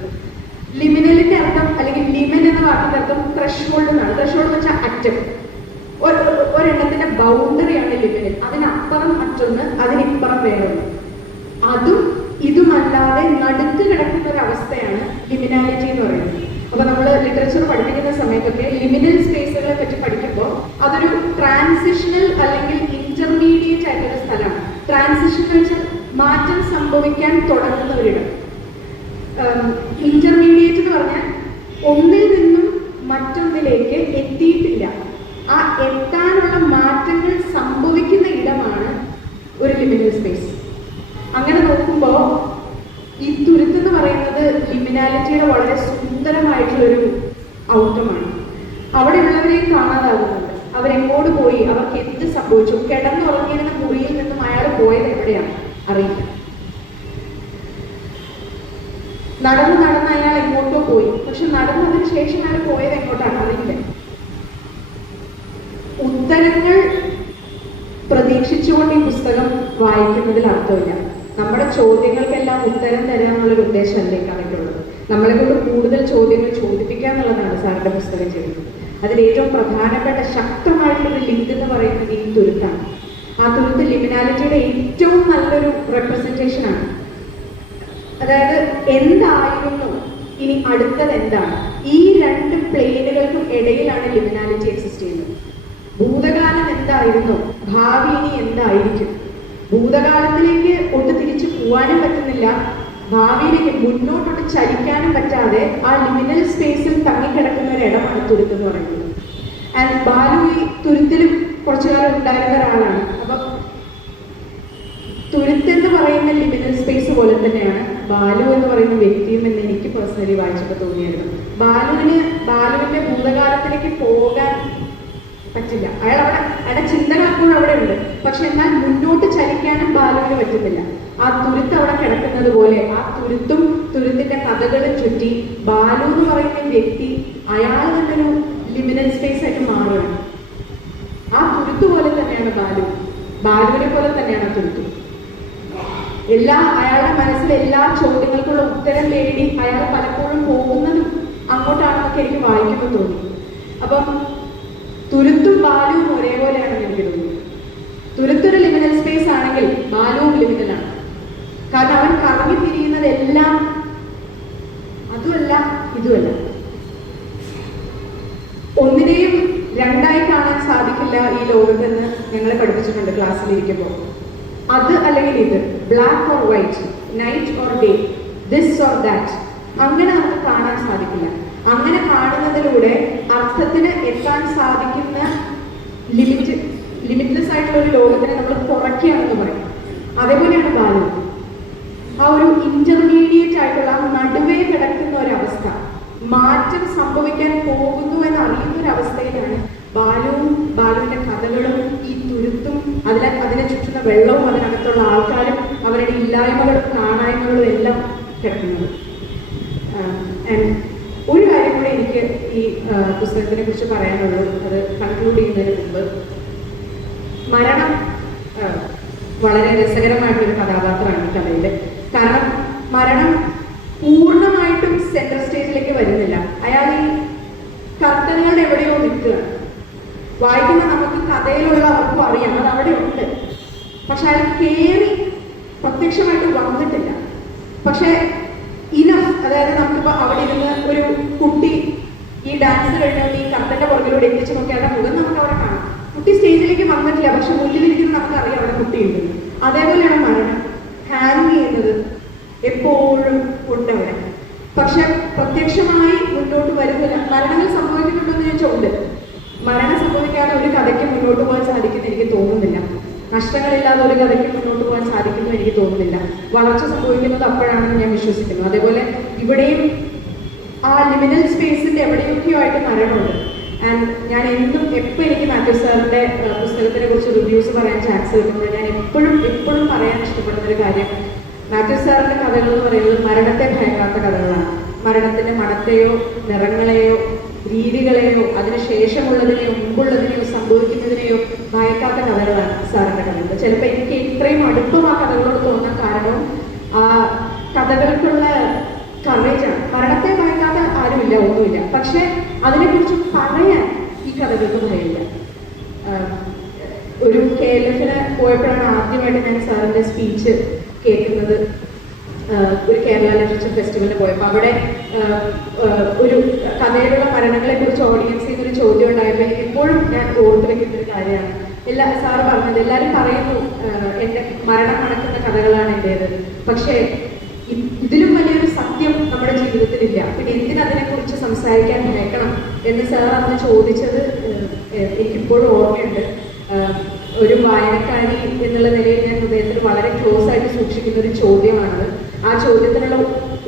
ലിമിനലിന്റെ അർത്ഥം, അല്ലെങ്കിൽ ലിമൻ എന്ന വാക്കിന്റെ അർത്ഥം ത്രഷ്ഹോൾഡ് എന്നാണ്. ത്രഷ്ഹോൾഡ് എന്ന് വെച്ചാൽ അറ്റം. ഒരെണ്ണത്തിന്റെ ബൗണ്ടറിയാണ് ലിമിനൽ. അതിനപ്പുറം മറ്റൊന്ന്, അതിനിപ്പുറം വേറൊന്ന്. അതും ഇതുമല്ലാതെ നടുക്ക് കിടക്കുന്ന ഒരു അവസ്ഥയാണ് ലിമിനാലിറ്റി എന്ന് പറയുന്നത്. അപ്പൊ നമ്മൾ ലിറ്ററേച്ചർ പഠിപ്പിക്കുന്ന സമയത്തൊക്കെ ലിമിനൽ സ്പേസുകളെ പറ്റി പഠിക്കുമ്പോൾ അതൊരു ട്രാൻസിഷണൽ അല്ലെങ്കിൽ ഇന്റർമീഡിയറ്റ് ആയിട്ടൊരു സ്ഥലമാണ്. ട്രാൻസിഷൻ എന്ന് വെച്ചാൽ മാറ്റം സംഭവിക്കാൻ തുടങ്ങുന്ന ഒരിടം. ഇന്റർമീഡിയറ്റ് എന്ന് പറഞ്ഞാൽ ഒന്നിൽ നിന്നും മറ്റൊന്നിലേക്ക് എത്തിയിട്ടില്ല, ആ എത്താനുള്ള മാറ്റങ്ങൾ സംഭവിക്കുന്ന ഇടമാണ് ഒരു ലിമിനൽ സ്പേസ്. അങ്ങനെ നോക്കുമ്പോൾ ഈ തുരുത്തെന്ന് പറയുന്നത് ലിമിനാലിറ്റിയുടെ വളരെ സുന്ദരമായിട്ടുള്ളൊരു ഔട്ടമാണ്. അവിടെയുള്ളവരെയും കാണാതാകുന്നുണ്ട്. അവരെങ്ങോട്ട് പോയി, അവർക്ക് എന്ത് സംഭവിച്ചു, കിടന്നുറങ്ങിയിരുന്ന മുറിയിൽ നിന്നും അയാൾ പോയത് എവിടെയാണ് അറിയില്ല. നടന്ന് അയാൾ എങ്ങോട്ടോ പോയി, പക്ഷെ നടന്നതിന് ശേഷം അയാൾ പോയത് എങ്ങോട്ടാണ് അറിയില്ല. ഉത്തരങ്ങൾ പ്രതീക്ഷിച്ചുകൊണ്ട് ഈ പുസ്തകം വായിക്കുന്നതിൽ അർത്ഥമില്ല. നമ്മുടെ ചോദ്യങ്ങൾക്കെല്ലാം ഉത്തരം തരാനുള്ളൊരു ഉദ്ദേശമല്ലേ കഥയ്ക്കുള്ളത്. നമ്മളെ കൊണ്ട് കൂടുതൽ ചോദ്യങ്ങൾ ചോദിപ്പിക്കുക എന്നുള്ളതാണ് സാറിന്റെ പുസ്തകം ചെയ്യുന്നത്. അതിൽ ഏറ്റവും പ്രധാനപ്പെട്ട ശക്തമായിട്ടുള്ളൊരു ലിങ്ക് എന്ന് പറയുന്നത് ഈ തുരുത്താണ്. ആ തുരുത്ത് ലിമിനാലിറ്റിയുടെ ഏറ്റവും നല്ലൊരു റെപ്രസെന്റേഷൻ ആണ്. അതായത് എന്തായിരുന്നു, ഇനി അടുത്തത് എന്താണ്, ഈ രണ്ട് പ്ലെയിനുകൾക്കും ഇടയിലാണ് ലിമിനാലിറ്റി എക്സിസ്റ്റ് ചെയ്യുന്നത്. ഭൂതകാലം എന്തായിരുന്നു, ഭാവി ഇനി എന്തായിരിക്കും. ഭൂതകാലത്തിലേക്ക് ഒട്ട് തിരിച്ചു പോവാനും പറ്റുന്നില്ല, ഭാവിയിലേക്ക് മുന്നോട്ടൊട്ട് ചലിക്കാനും പറ്റാതെ ആ ലിമിനൽ സ്പേസിൽ തങ്ങിക്കിടക്കുന്ന ഒരു ഇടമാണ് തുരുത്ത് എന്ന് പറയുന്നത്. ആൻഡ് ബാലു ഈ തുരുത്തിലും കുറച്ചു കാലം ഉണ്ടായിരുന്ന ഒരാളാണ്. അപ്പൊ തുരുത്ത് എന്ന് പറയുന്ന ലിമിനൽ സ്പേസ് പോലെ തന്നെയാണ് ബാലു എന്ന് പറയുന്ന വ്യക്തിയും എന്ന് എനിക്ക് പേഴ്സണലി വായിച്ചപ്പോൾ തോന്നിയായിരുന്നു. ബാലുവിന്റെ ഭൂതകാലത്തിലേക്ക് പോകാൻ പറ്റില്ല. അയാളുടെ ചിന്തകൾ അപ്പോഴും അവിടെ ഉണ്ട്. പക്ഷെ എന്നാൽ മുന്നോട്ട് ചലിക്കാനും ബാലുവിന് പറ്റുന്നില്ല. ആ തുരുത്ത് അവിടെ കിടക്കുന്നത് പോലെ ആ തുരുത്തിന്റെ കഥകളും ചുറ്റി ബാലു എന്ന് പറയുന്ന വ്യക്തി അയാൾ തന്നെ ഒരു ലിമിനൽ സ്പേസ് ആയിട്ട് മാറുകയാണ്. ആ തുരുത്ത് പോലെ തന്നെയാണ് ബാലുവിനെ പോലെ തന്നെയാണ് തുരുത്ത്. അയാളുടെ മനസ്സിലെ എല്ലാ ചോദ്യങ്ങൾക്കുള്ള ഉത്തരം തേടി അയാൾ പലപ്പോഴും പോകുന്നതും അങ്ങോട്ടാണെന്നൊക്കെ എനിക്ക് വായിക്കുമ്പോൾ തോന്നി. അപ്പം തുരുത്തും ബാലുവും ഒരേപോലെയാണെന്ന് എനിക്ക് തോന്നുന്നു. തുരുത്തൊരു ലിമിനൽ സ്പേസ് ആണെങ്കിൽ ബാലുവും ലിമിനലാണ്. കാരണം അവൻ കറങ്ങി തിരിയുന്നതെല്ലാം അതുമല്ല ഇതുമല്ല. ഒന്നിനെയും രണ്ടായി കാണാൻ സാധിക്കില്ല ഈ ലോകത്തെന്ന് ഞങ്ങളെ പഠിപ്പിച്ചിട്ടുണ്ട് ക്ലാസ്സിലിരിക്കുമ്പോൾ. അത് അല്ലെങ്കിൽ ഇത്, black or white, night or day, this or that, അങ്ങനെ നമുക്ക് കാണാൻ സാധിക്കില്ല. അങ്ങനെ കാണുന്നതിലൂടെ അർത്ഥത്തിന് എത്താൻ സാധിക്കുന്ന ലിമിറ്റ്ലെസ് ആയിട്ടുള്ള ഒരു ലോകത്തിനെ നമ്മൾ കുറയ്ക്കുകയാണെന്ന് പറയും. അതേപോലെയാണ് ബാലു. ആ ഒരു ഇന്റർമീഡിയറ്റ് ആയിട്ടുള്ള നടുവേ കിടക്കുന്ന ഒരവസ്ഥ, മാറ്റം സംഭവിക്കാൻ പോകുന്നു എന്നറിയുന്ന ഒരു അവസ്ഥയിലാണ് ബാലുവിന്റെ കഥകളും ഈ തുരുത്തും അതിനെ ചുറ്റുന്ന വെള്ളവും അതിനകത്തുള്ള ആൾക്കാരും അവരുടെ ഇല്ലായ്മകളും കാണായ്മകളും എല്ലാം കിടക്കുന്നത്. ഒരു കാര്യം കൂടെ എനിക്ക് ഈ പുസ്തകത്തിനെ കുറിച്ച് പറയാനുള്ളൂ. അത് കൺക്ലൂഡ് ചെയ്യുന്നതിന് മുമ്പ്, മരണം വളരെ രസകരമായിട്ടൊരു കഥാപാത്രമാണ് ഈ കഥയിൽ. കാരണം മരണം പൂർണ്ണമായിട്ടും സെൻട്രൽ സ്റ്റേജിലേക്ക് വരുന്നില്ല. അയാൾ ഈ കർത്തനുകളുടെ എവിടെയോ നിൽക്കുകയാണ്. വായിക്കുന്ന നമുക്ക് കഥയിലുള്ളവർക്കും അറിയാം അത് അവിടെ ഉണ്ട്. പക്ഷെ അയാൾ കയറി പ്രത്യക്ഷമായിട്ട് വന്നിട്ടില്ല. പക്ഷെ ഇനഫ്, അതായത് നമുക്കിപ്പോൾ അവിടെ ഇരുന്ന് ഒരു കുട്ടി ഈ ഡാൻസ് കഴിഞ്ഞാൽ ഈ കർത്തന്റെ പുറകിലൂടെ എത്തിച്ചു നോക്കിയാൽ മുഖം നമുക്ക് അവിടെ കാണാം. കുട്ടി സ്റ്റേജിലേക്ക് വന്നിട്ടില്ല, പക്ഷെ മുന്നിലിരിക്കുന്ന നമുക്കറിയാം അവിടെ കുട്ടിയുണ്ട്. അതേപോലെയാണ് മരണം ഹാങ് ചെയ്യുന്നത് എപ്പോഴും ഉണ്ട് അവിടെ. പക്ഷെ പ്രത്യക്ഷമായി മുന്നോട്ട് വരുന്നില്ല. മരണങ്ങൾ സംഭവിക്കുന്നുണ്ടോ എന്ന് ചോദിച്ചാൽ ഉണ്ട്. മരണം സംഭവിക്കാതെ ഒരു കഥയ്ക്ക് മുന്നോട്ട് പോകാൻ സാധിക്കുന്ന എനിക്ക് തോന്നുന്നില്ല. നഷ്ടങ്ങളില്ലാതെ ഒരു കഥയ്ക്ക് മുന്നോട്ട് പോകാൻ സാധിക്കുന്നു എനിക്ക് തോന്നുന്നില്ല. വളർച്ച സംഭവിക്കുന്നത് അപ്പോഴാണെന്ന് ഞാൻ വിശ്വസിക്കുന്നു. അതേപോലെ ഇവിടെയും ആ ലിമിനൽ സ്പേസിന്റെ എവിടെയൊക്കെയോ ആയിട്ട് മരണമുണ്ട്. ആൻഡ് ഞാൻ എപ്പോൾ എനിക്ക് മാത്യു സാറിന്റെ പുസ്തകത്തിനെ കുറിച്ച് റിവ്യൂസ് പറയാൻ ചാൻസ് കിട്ടുമ്പോൾ ഞാൻ എപ്പോഴും പറയാൻ ഇഷ്ടപ്പെടുന്ന ഒരു കാര്യം, മാത്യു സാറിന്റെ കഥകൾ എന്ന് പറയുന്നത് മരണത്തെ ഭയക്കാത്ത കഥകളാണ്. മരണത്തിന്റെ മണത്തെയോ നിറങ്ങളെയോ രീതികളെയോ അതിനുശേഷമുള്ളതിനെയോ മുമ്പുള്ളതിനെയോ സംഭവിക്കുന്നതിനെയോ ഭയക്കാത്ത കഥകളാണ് സാറിന്റെ കഥകൾ. ചിലപ്പോൾ എനിക്ക് ഇത്രയും അടുപ്പം ആ കഥകളോട് തോന്നാൻ കാരണവും ആ കഥകൾക്കുള്ള കറേജാണ്. മരണത്തെ ഭയക്കാത്ത ആരുമില്ല, ഒന്നുമില്ല. പക്ഷെ അതിനെക്കുറിച്ച് പറയാൻ ഈ കഥകൾക്ക് ഭയമില്ല. ഒരു KLF പോയപ്പോഴാണ് ആദ്യമായിട്ട് ഞാൻ സാറിന്റെ സ്പീച്ച് കേൾക്കുന്നത്. ഒരു കേരള ലിറ്ററേച്ചർ ഫെസ്റ്റിവലിന് പോയപ്പോൾ അവിടെ ഒരു കഥയിലുള്ള മരണങ്ങളെ കുറിച്ച് ഓഡിയൻസിൽ നിന്നൊരു ചോദ്യം ഉണ്ടായപ്പോൾ എപ്പോഴും ഞാൻ ഓർത്തു വെക്കുന്ന ഒരു കാര്യമാണ്. സാറ് പറഞ്ഞത്, എല്ലാവരും പറയുന്നു എൻ്റെ മരണം നടക്കുന്ന കഥകളാണ് എൻ്റേത്, പക്ഷേ ഇതിലും വലിയൊരു സത്യം നമ്മുടെ ജീവിതത്തിലില്ല, പിന്നെ എന്തിനതിനെക്കുറിച്ച് സംസാരിക്കാൻ ഭയക്കണം എന്ന് സാർ അന്ന് ചോദിച്ചത് എനിക്കിപ്പോഴും ഓർമ്മയുണ്ട്. ഒരു വായനക്കാരി എന്നുള്ള നിലയിൽ ഞാൻ ഹൃദയത്തിൽ വളരെ ക്ലോസ് ആയിട്ട് സൂക്ഷിക്കുന്ന ഒരു ചോദ്യമാണത്. ആ ചോദ്യത്തിനുള്ള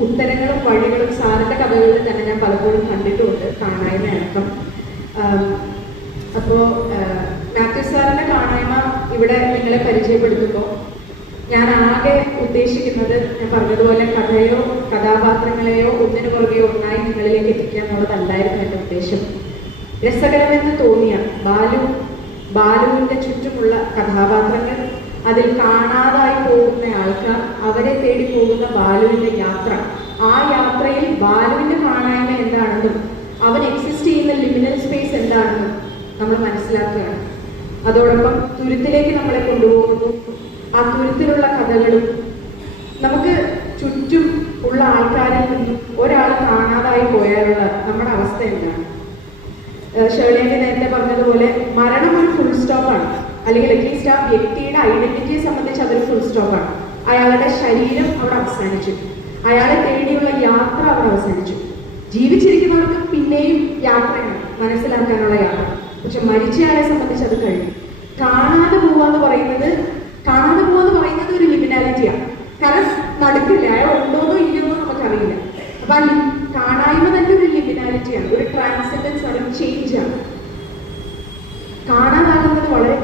ഉത്തരങ്ങളും വഴികളും സാറിന്റെ കഥകളിൽ തന്നെ ഞാൻ പലപ്പോഴും കണ്ടിട്ടുമുണ്ട്, കാണായ്മ അടക്കം. അപ്പോൾ മാത്യു സാറിന്റെ കാണായ്മ ഇവിടെ നിങ്ങളെ പരിചയപ്പെടുത്തുമ്പോൾ ഞാൻ ആകെ ഉദ്ദേശിക്കുന്നത്, ഞാൻ പറഞ്ഞതുപോലെ കഥയോ കഥാപാത്രങ്ങളെയോ ഒന്നിനു പുറകെ ഒന്നായി നിങ്ങളിലേക്ക് എത്തിക്കുക എന്നുള്ളതല്ലായിരുന്നു എൻ്റെ ഉദ്ദേശം. രസകരമെന്ന് തോന്നിയ ബാലുവിന്റെ ചുറ്റുമുള്ള കഥാപാത്രങ്ങൾ, അതിൽ കാണാതായി പോകുന്ന ആൾക്കാർ, അവരെ തേടി പോകുന്ന ബാലുവിന്റെ യാത്ര, ആ യാത്രയിൽ ബാലുവിന്റെ കാണായ്മ എന്താണെന്നും അവൻ എക്സിസ്റ്റ് ചെയ്യുന്ന ലിമിനൽ സ്പേസ് എന്താണെന്നും നമ്മൾ മനസ്സിലാക്കുകയാണ്. അതോടൊപ്പം തുരുത്തിലേക്ക് നമ്മളെ കൊണ്ടുപോകുന്നു. ആ തുരുത്തിലുള്ള കഥകളും നമുക്ക് ചുറ്റും ഉള്ള ആൾക്കാരിൽ നിന്നും ഒരാൾ കാണാതായി പോയാലുള്ള നമ്മുടെ അവസ്ഥ എന്താണ്? ഷേർലിന്റെ നേരത്തെ പറഞ്ഞതുപോലെ മരണം ഒരു ഫുൾ സ്റ്റോപ്പാണ്, അല്ലെങ്കിൽ അറ്റ്ലീസ്റ്റ് ആ വ്യക്തിയുടെ ഐഡന്റിറ്റിയെ സംബന്ധിച്ച് അതൊരു ഫുൾ സ്റ്റോപ്പാണ്. അയാളുടെ ശരീരം അവിടെ അവസാനിച്ചു, അയാളെ തേടിയുള്ള യാത്ര അവിടെ അവസാനിച്ചു. ജീവിച്ചിരിക്കുന്നവർക്ക് പിന്നെയും യാത്രയാണ്, മനസ്സിലാക്കാനുള്ള യാത്ര. പക്ഷെ മരിച്ചയാളെ സംബന്ധിച്ച് അത് കഴിഞ്ഞു. കാണാതെ പോവാന്ന് പറയുന്നത് ഒരു ലിമിനാലിറ്റിയാണ്. കാരണം നടക്കില്ല, അയാൾ ഉണ്ടോന്നോ ഇല്ലെന്നോ നമുക്കറിയില്ല. അപ്പൊ ആ കാണായ്മ തന്നെ ഒരു ലിമിനാലിറ്റിയാണ്, ഒരു ട്രാൻസെൻഡൻസ് ആണ്, ഒരു ചേഞ്ച് ആണ്.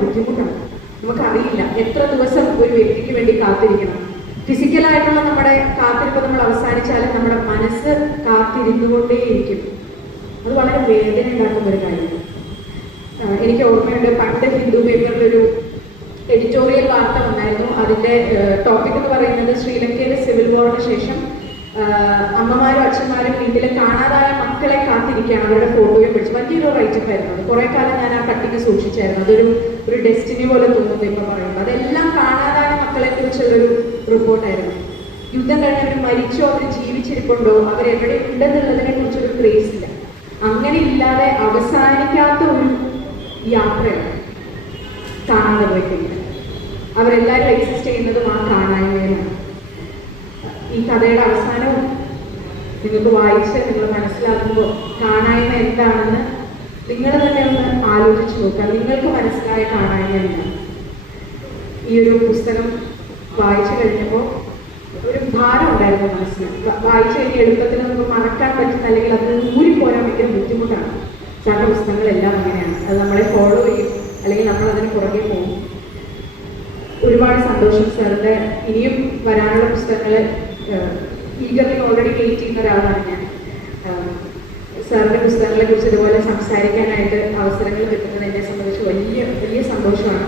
ബുദ്ധിമുട്ടാണ്. നമുക്കറിയില്ല എത്ര ദിവസം ഒരു വ്യക്തിക്ക് വേണ്ടി കാത്തിരിക്കണം. ഫിസിക്കലായിട്ടുള്ള നമ്മുടെ കാത്തിരിപ്പ് നമ്മൾ അവസാനിച്ചാലും നമ്മുടെ മനസ്സ് കാത്തിരുന്നുകൊണ്ടേയിരിക്കും. അത് വളരെ വേദന ഉണ്ടാക്കുന്ന ഒരു കാര്യമാണ്. എനിക്ക് ഓർമ്മയുണ്ട്, പണ്ട് ഹിന്ദു പേപ്പറിലൊരു എഡിറ്റോറിയൽ വാർത്ത വന്നായിരുന്നു. അതിന്റെ ടോപ്പിക് എന്ന് പറയുന്നത് ശ്രീലങ്കയിലെ സിവിൽ വാറിന് ശേഷം അമ്മമാരും അച്ഛന്മാരും വീട്ടിലെ കാണാതായ മക്കളെ കാത്തിരിക്കുകയാണ്, അവരുടെ ഫോട്ടോയും പിടിച്ച്. വലിയൊരു റൈറ്റപ്പ് ആയിരുന്നു അത്. കുറെ കാലം ഞാൻ ആ പട്ടിക സൂക്ഷിച്ചായിരുന്നു. ഒരു ഡെസ്റ്റിനി പോലെ തോന്നുന്നു ഇപ്പൊ പറയുന്നത്. അതെല്ലാം കാണാതായ മക്കളെ കുറിച്ചുള്ളൊരു റിപ്പോർട്ടായിരുന്നു. യുദ്ധം കഴിഞ്ഞ് അവർ മരിച്ചോ അവർ ജീവിച്ചിരിപ്പുണ്ടോ അവരെവിടെ ഉണ്ടെന്നുള്ളതിനെ കുറിച്ചൊരു ക്രേസ് ഇല്ല. അങ്ങനെ ഇല്ലാതെ അവസാനിക്കാത്ത ഒരു യാത്രയാണ് കാണാതെ പോയി കഴിഞ്ഞാൽ. അവരെല്ലാവരും എക്സിസ്റ്റ് ചെയ്യുന്നതും ആ കാണായ്മയിലാണ്. ഈ കഥയുടെ അവസാനവും നിങ്ങൾക്ക് വായിച്ച് നിങ്ങൾ മനസ്സിലാക്കുമ്പോൾ കാണായ്മ എന്താണെന്ന് നിങ്ങൾ തന്നെ ഒന്ന് ആലോചിച്ച് നോക്കുക. നിങ്ങൾക്ക് മനസ്സിലായ കാണായ്മ എന്താണ്? ഈ ഒരു പുസ്തകം വായിച്ചു കഴിഞ്ഞപ്പോൾ ഒരു ഭാരം ഉണ്ടായിരുന്നു മനസ്സിൽ. വായിച്ചു കഴിഞ്ഞ എളുപ്പത്തിൽ നമുക്ക് മറക്കാൻ പറ്റുന്ന അല്ലെങ്കിൽ അത് ഊരിപ്പോരാൻ ഭയങ്കര ബുദ്ധിമുട്ടാണ്. സാറിൻ്റെ പുസ്തകങ്ങളെല്ലാം അങ്ങനെയാണ്. അത് നമ്മളെ ഫോളോ ചെയ്യും, അല്ലെങ്കിൽ നമ്മൾ അതിന് പുറകെ പോകും. ഒരുപാട് സന്തോഷം സാറിൻ്റെ ഇനിയും വരാനുള്ള പുസ്തകങ്ങൾ ഈഗർലി ഓൾറെഡി വെയിറ്റ് ചെയ്യുന്ന ഒരാളാണ് ഞാൻ. സാറിൻ്റെ പുസ്തകങ്ങളെ കുറിച്ച് ഇതുപോലെ സംസാരിക്കാനായിട്ട് അവസരങ്ങൾ കിട്ടുന്നത് എന്നെ സംബന്ധിച്ച് വലിയ വലിയ സന്തോഷമാണ്.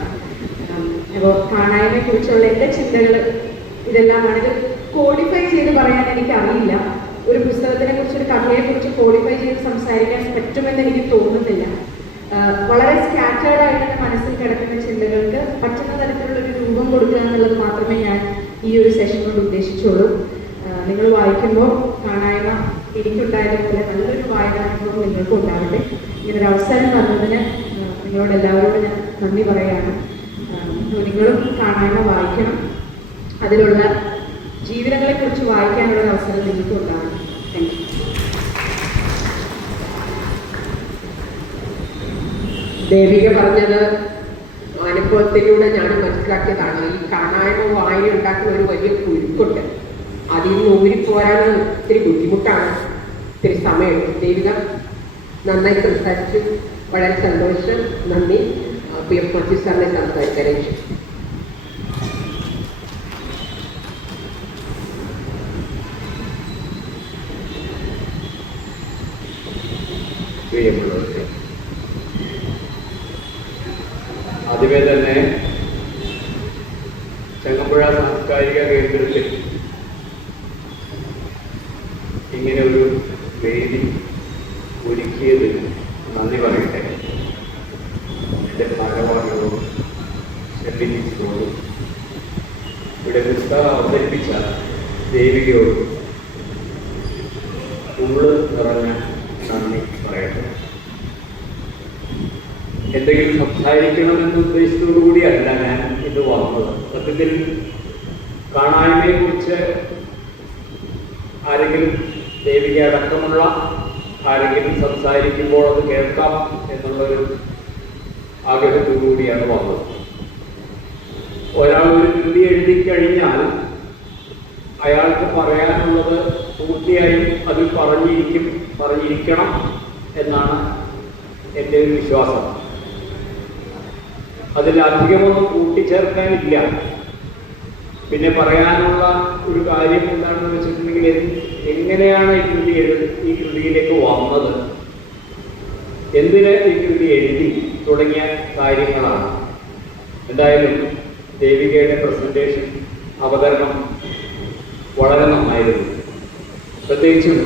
അപ്പോൾ കാണായ്മയെ കുറിച്ചുള്ള എൻ്റെ ചിന്തകൾ ഇതെല്ലാമാണ്. ഇത് കോഡിഫൈ ചെയ്ത് പറയാൻ എനിക്കറിയില്ല. ഒരു പുസ്തകത്തിനെ കുറിച്ച്, ഒരു കഥയെക്കുറിച്ച് കോഡിഫൈ ചെയ്ത് സംസാരിക്കാൻ പറ്റുമെന്ന് എനിക്ക് തോന്നുന്നില്ല. വളരെ സ്കാറ്റേർഡ് ആയിട്ട് എൻ്റെ മനസ്സിൽ കിടക്കുന്ന ചിന്തകൾക്ക് പറ്റുന്ന തരത്തിലുള്ള ഒരു രൂപം കൊടുക്കുക എന്നുള്ളത് മാത്രമേ ഞാൻ ഈ ഒരു സെഷൻ കൊണ്ട് ഉദ്ദേശിച്ചുള്ളൂ. നിങ്ങൾ വായിക്കുമ്പോൾ കാണായ്മ എനിക്കുണ്ടായതുപോലെ നല്ലൊരു വായനാനുഭവം നിങ്ങൾക്കും ഉണ്ടാവട്ടെ. ഇങ്ങനൊരു അവസരം തന്നതിന് നിങ്ങളോട് എല്ലാവരോടും ഞാൻ നന്ദി പറയുകയാണ്. നിങ്ങളും കാണായ്മ വായിക്കണം. അതിലുള്ള ജീവിതങ്ങളെക്കുറിച്ച് വായിക്കാനുള്ള ഒരു അവസരം നിങ്ങൾക്കും ഉണ്ടാവണം. Thank you. ദേവിക പറഞ്ഞത് അനുഭവത്തിലൂടെ ഞാൻ മനസ്സിലാക്കിയതാണ്. ഈ കാണായ്മ വായന ഉണ്ടാക്കുന്ന ഒരു വലിയ കുരുക്കുണ്ട്. അതിൽ നിന്ന് ഊരിപ്പോരാൻ ഒത്തിരി ബുദ്ധിമുട്ടാണ്, ഒത്തിരി സമയമുണ്ട്. ദേവിക നന്നായി സംസാരിച്ചു. വളരെ സന്തോഷം. നന്ദി. പി എഫ് മജീദ് സാറിനെ സംസാരിക്കാൻ. പ്രിയമുള്ളവർക്ക്, ആദ്യമേ തന്നെ ചങ്ങമ്പുഴ സാംസ്കാരിക കേന്ദ്രത്തിൽ ഇങ്ങനെ ഒരു വേദി ഒരുക്കിയതിന് നന്ദി പറയട്ടെ. എൻ്റെ ഭാരവാഹികളോടും ഷെല്ലിനോടും ഇവിടെ പുസ്തകം അവതരിപ്പിച്ച ദേവികയോടും ഉള്ളു നിറഞ്ഞ നന്ദി പറയട്ടെ. എന്തെങ്കിലും സംസാരിക്കണമെന്ന ഉദ്ദേശത്തോടു കൂടിയല്ല ഞാൻ ഇത് വന്നത്. സത്യത്തിൽ കാണായ്മയെ കുറിച്ച് ആരെങ്കിലും, ദേവിക അടക്കമുള്ള ആരെങ്കിലും സംസാരിക്കുമ്പോൾ അത് കേൾക്കാം എന്നുള്ളൊരു ആഗ്രഹത്തോടു കൂടിയാണ് വന്നത്. ഒരാൾ ഒരു കൃതി എഴുതി കഴിഞ്ഞാൽ അയാൾക്ക് പറയാനുള്ളത് പൂർത്തിയായും അതിൽ പറഞ്ഞിരിക്കണം എന്നാണ് എൻ്റെ ഒരു വിശ്വാസം. അതിലധികമൊന്നും കൂട്ടിച്ചേർക്കാനില്ല. പിന്നെ പറയാനുള്ള ഒരു കാര്യം എന്താണെന്ന് വെച്ചിട്ടുണ്ടെങ്കിൽ, എങ്ങനെയാണ് ഈ കൃതിയിലേക്ക് വന്നത്, എന്തിന് ഈ കൃതി എഴുതി തുടങ്ങിയ കാര്യങ്ങളാണ്. എന്തായാലും ദേവികയുടെ പ്രസന്റേഷൻ, അവതരണം വളരെ നന്നായിരുന്നു. പ്രത്യേകിച്ചും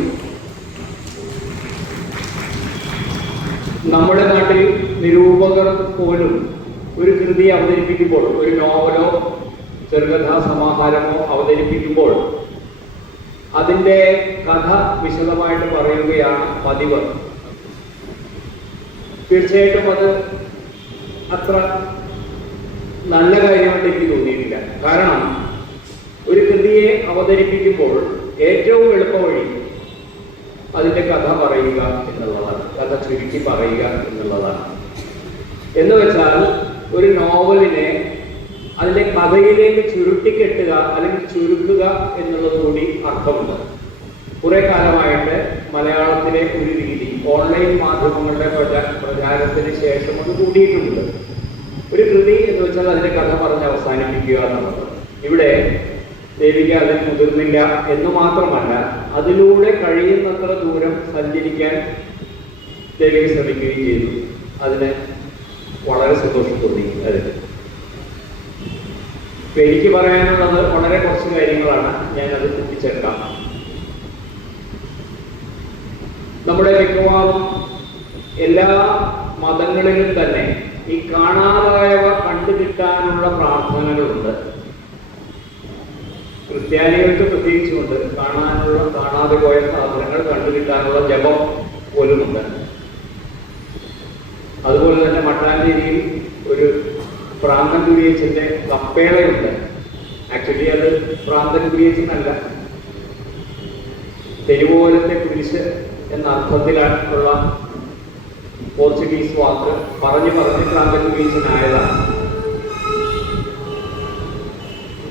നമ്മുടെ നാട്ടിൽ നിരൂപകർ പോലും ഒരു കൃതി അവതരിപ്പിക്കുമ്പോൾ, ഒരു നോവലോ ചെറുകഥാ സമാഹാരമോ അവതരിപ്പിക്കുമ്പോൾ അതിൻ്റെ കഥ വിശദമായിട്ട് പറയുകയാണ് പതിവ്. തീർച്ചയായിട്ടും അത് അത്ര നല്ല കാര്യമായിട്ട് എനിക്ക് തോന്നിയിട്ടില്ല. കാരണം ഒരു കൃതിയെ അവതരിപ്പിക്കുമ്പോൾ ഏറ്റവും എളുപ്പ വഴി അതിൻ്റെ കഥ പറയുക എന്നുള്ളതാണ്, കഥ ചുരുക്കി പറയുക എന്നുള്ളതാണ്. എന്ന് വെച്ചാൽ ഒരു നോവലിനെ അതിൻ്റെ കഥയിലേക്ക് ചുരുട്ടിക്കെട്ടുക അല്ലെങ്കിൽ ചുരുക്കുക എന്നുള്ളത് കൂടി അർത്ഥമുണ്ട്. കുറെ കാലമായിട്ട് മലയാളത്തിലെ ഒരു രീതി ഓൺലൈൻ മാധ്യമങ്ങളുടെ പ്രചാരത്തിന് ശേഷം അത് കൂടിയിട്ടുണ്ട്. ഒരു കൃതി എന്ന് വെച്ചാൽ അതിന്റെ കഥ പറഞ്ഞ് അവസാനിപ്പിക്കുക എന്നുള്ളത്. ഇവിടെ ദേവിക അതിന് മുതിർന്നില്ല എന്ന് മാത്രമല്ല, അതിലൂടെ കഴിയുന്നത്ര ദൂരം സഞ്ചരിക്കാൻ ദേവിക ശ്രമിക്കുകയും ചെയ്തു. അതിന് വളരെ സന്തോഷം തോന്നി. എനിക്ക് പറയാനുള്ളത് വളരെ കുറച്ച് കാര്യങ്ങളാണ്, ഞാനത് കൂട്ടിച്ചേർക്കാം. നമ്മുടെ മിക്കവാറും എല്ലാ മതങ്ങളിലും തന്നെ ഈ കാണാതായവ കണ്ടുകിട്ടാനുള്ള പ്രാർത്ഥനകളുണ്ട്. ക്രിസ്ത്യാനികൾക്ക് പ്രത്യേകിച്ചുകൊണ്ട് കാണാതെ പോയ സാധനങ്ങൾ കണ്ടുകിട്ടാനുള്ള ജപം പോലുമുണ്ട്. അതുപോലെ തന്നെ മട്ടാഞ്ചേരിയിൽ ഒരു പ്രാന്തൻ കുരിയച്ചന്റെ കപ്പേളയുണ്ട്. ആക്ച്വലി അത് പ്രാന്തൻ കുരിയച്ചനല്ല, തെരുവോരത്തെ കുരിശ് എന്ന അർത്ഥത്തിലുള്ള പോർച്ചുഗീസ് വാക്ക് പറഞ്ഞ് പ്രാന്തൻ കുരിയച്ചനായതാണ്.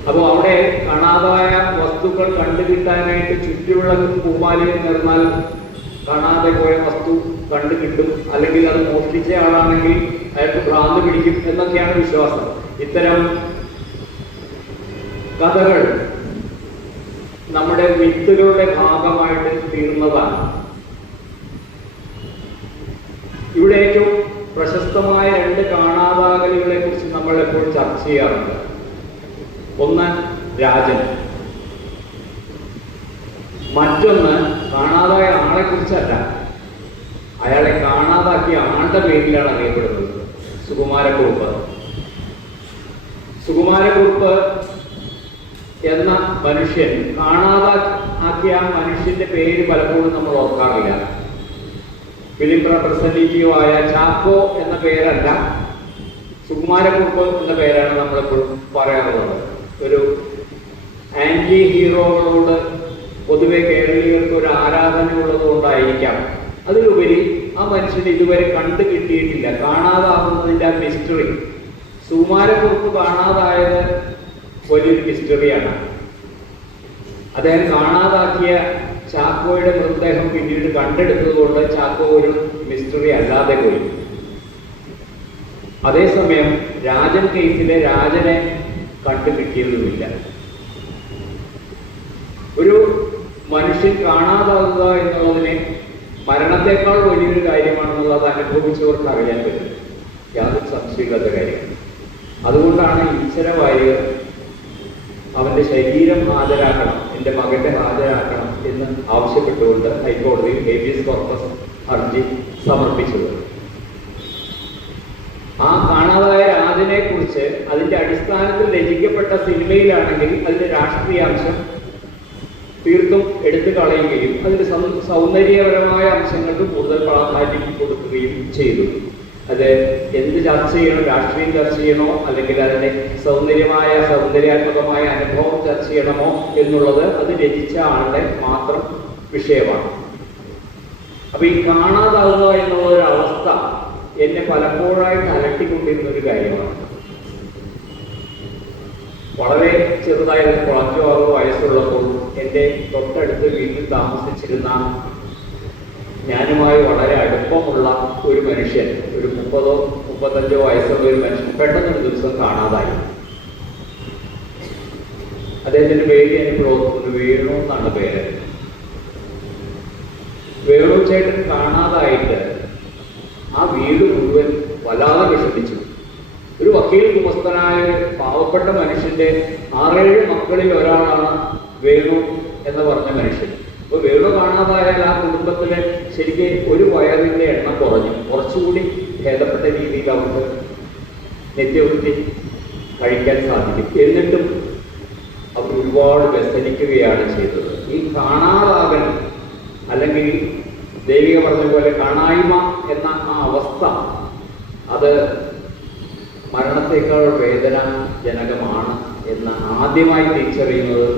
അപ്പോൾ അവിടെ കാണാതായ വസ്തുക്കൾ കണ്ടുകിട്ടാനായിട്ട് ചുറ്റുവിളക്കും പൂമാലയും നേർന്നാൽ കാണാതെ പോയ വസ്തു കണ്ടുകിട്ടും, അല്ലെങ്കിൽ അത് മോഷ്ടിച്ച ആളാണെങ്കിൽ അയാൾക്ക് ഭ്രാന്ത് പിടിക്കും എന്നൊക്കെയാണ് വിശ്വാസം. ഇത്തരം കഥകൾ നമ്മുടെ മിത്തുകളുടെ ഭാഗമായിട്ട് തീർന്നതാണ്. ഇവിടെ ഏറ്റവും പ്രശസ്തമായ 2 കാണാതാകലുകളെ കുറിച്ച് നമ്മൾ എപ്പോഴും ചർച്ച ചെയ്യാറുണ്ട്. ഒന്ന് രാജൻ, മറ്റൊന്ന് കാണാതായ ആളെ കുറിച്ചല്ല, അയാളെ കാണാതാക്കിയ ആളുടെ പേരിലാണ് അറിയപ്പെടുന്നത്, സുകുമാരക്കുറുപ്പ്. സുകുമാരക്കുറുപ്പ് എന്ന മനുഷ്യൻ, കാണാതാക്കിയ ആ മനുഷ്യന്റെ പേര് പലപ്പോഴും നമ്മൾ ഓർക്കാറില്ല. ഫിലിം റെപ്രസെന്റേറ്റീവായ ചാക്കോ എന്ന പേരല്ല, സുകുമാരക്കുറുപ്പ് എന്ന പേരാണ് നമ്മളെപ്പോഴും പറയാറുള്ളത്. ഒരു ആന്റി ഹീറോകളോട് പൊതുവെ കേരളീയർക്ക് ഒരു ആരാധന ഉള്ളത് കൊണ്ടായിരിക്കാം. അതിലുപരി ആ മനുഷ്യന് ഇതുവരെ കണ്ടു കിട്ടിയിട്ടില്ല. കാണാതാകുന്നതിൻ്റെ ആ മിസ്റ്ററി, സുകുമാരക്കുറുപ്പ് കാണാതായത് വലിയൊരു മിസ്റ്ററിയാണ്. അദ്ദേഹം കാണാതാക്കിയ ചാക്കോയുടെ മൃതദേഹം പിന്നീട് കണ്ടെടുത്തത് കൊണ്ട് ചാക്കോ ഒരു മിസ്റ്ററി അല്ലാതെ പോയി. അതേസമയം രാജൻ കേസിലെ രാജനെ കണ്ടുകിട്ടിയതുമില്ല. ഒരു മനുഷ്യൻ കാണാതാകുക എന്നുള്ളതിനെ മരണത്തെക്കാൾ വലിയൊരു കാര്യമാണെന്നുള്ളത് അനുഭവിച്ചവർക്ക് അറിയാൻ പറ്റും, യാതൊരു സംശയമില്ലാത്ത കാര്യമാണ്. അതുകൊണ്ടാണ് ഈശ്വര വാര്യർ അവന്റെ ശരീരം ഹാജരാക്കണം, എൻ്റെ മകന്റെ ഹാജരാക്കണം എന്ന് ആവശ്യപ്പെട്ടുകൊണ്ട് ഹൈക്കോടതിയിൽ ഹേബിയസ് കോർപ്പസ് ഹർജി സമർപ്പിച്ചത്. ആ കാണാതായ രാജനെ കുറിച്ച് അതിന്റെ അടിസ്ഥാനത്തിൽ രചിക്കപ്പെട്ട സിനിമയിലാണെങ്കിൽ അതിന്റെ രാഷ്ട്രീയാംശം തീർത്തും എടുത്തു കളയുകയും അതിന്റെ സൗന്ദര്യപരമായ അംശങ്ങൾക്ക് കൂടുതൽ പ്രാധാന്യം കൊടുക്കുകയും ചെയ്തു. അത് എന്ത് ചർച്ച ചെയ്യണം, രാഷ്ട്രീയം ചർച്ച ചെയ്യണോ അല്ലെങ്കിൽ അതിന്റെ സൗന്ദര്യാത്മകമായ അനുഭവം ചർച്ച ചെയ്യണമോ എന്നുള്ളത് അത് രചിച്ച ആളുടെ മാത്രം വിഷയമാണ്. അപ്പൊ ഈ കാണാതാവുക എന്നുള്ള ഒരു അവസ്ഥ എന്നെ പലപ്പോഴായിട്ട് അലട്ടിക്കൊണ്ടിരുന്ന ഒരു കാര്യമാണ്. വളരെ ചെറുതായ 5-6 വയസ്സുള്ളപ്പോൾ എൻ്റെ തൊട്ടടുത്ത് വീട്ടിൽ താമസിച്ചിരുന്ന, ഞാനുമായി വളരെ അടുപ്പമുള്ള ഒരു മനുഷ്യൻ, ഒരു 30-35 വയസ്സുള്ള ഒരു മനുഷ്യൻ പെട്ടെന്നൊരു ദിവസം കാണാതായി. അദ്ദേഹത്തിന്റെ പേര് എനിക്ക് ഓർക്കുന്നു, വേണു എന്നാണ് പേര്. വേണു ചേട്ടൻ കാണാതായിട്ട് ആ വീട് മുഴുവൻ വല്ലാതെ വിഷമിച്ചു. ഒരു വക്കീൽ കുമസ്തനായ ഒരു പാവപ്പെട്ട മനുഷ്യന്റെ 6-7 മക്കളിൽ ഒരാളാണ് വേണു എന്ന് പറഞ്ഞ മനുഷ്യൻ. അപ്പൊ വേണു കാണാതായാൽ ആ കുടുംബത്തിലെ ശരിക്ക് ഒരു വയറിന്റെ എണ്ണം കുറഞ്ഞു. കുറച്ചുകൂടി ഭേദപ്പെട്ട രീതിയിൽ അവർക്ക് നിത്യവൃത്തി കഴിക്കാൻ സാധിക്കും. എന്നിട്ടും അവർ ഒരുപാട് വ്യസനിക്കുകയാണ് ചെയ്തത്. ഈ കാണാതാകൽ അല്ലെങ്കിൽ ദേവിക പറഞ്ഞ പോലെ കാണായ്മ എന്ന ആ അവസ്ഥ, അത് മരണത്തെക്കാൾ വേദനാജനകമാണ് എന്ന് ആദ്യമായി തിരിച്ചറിയുന്നത്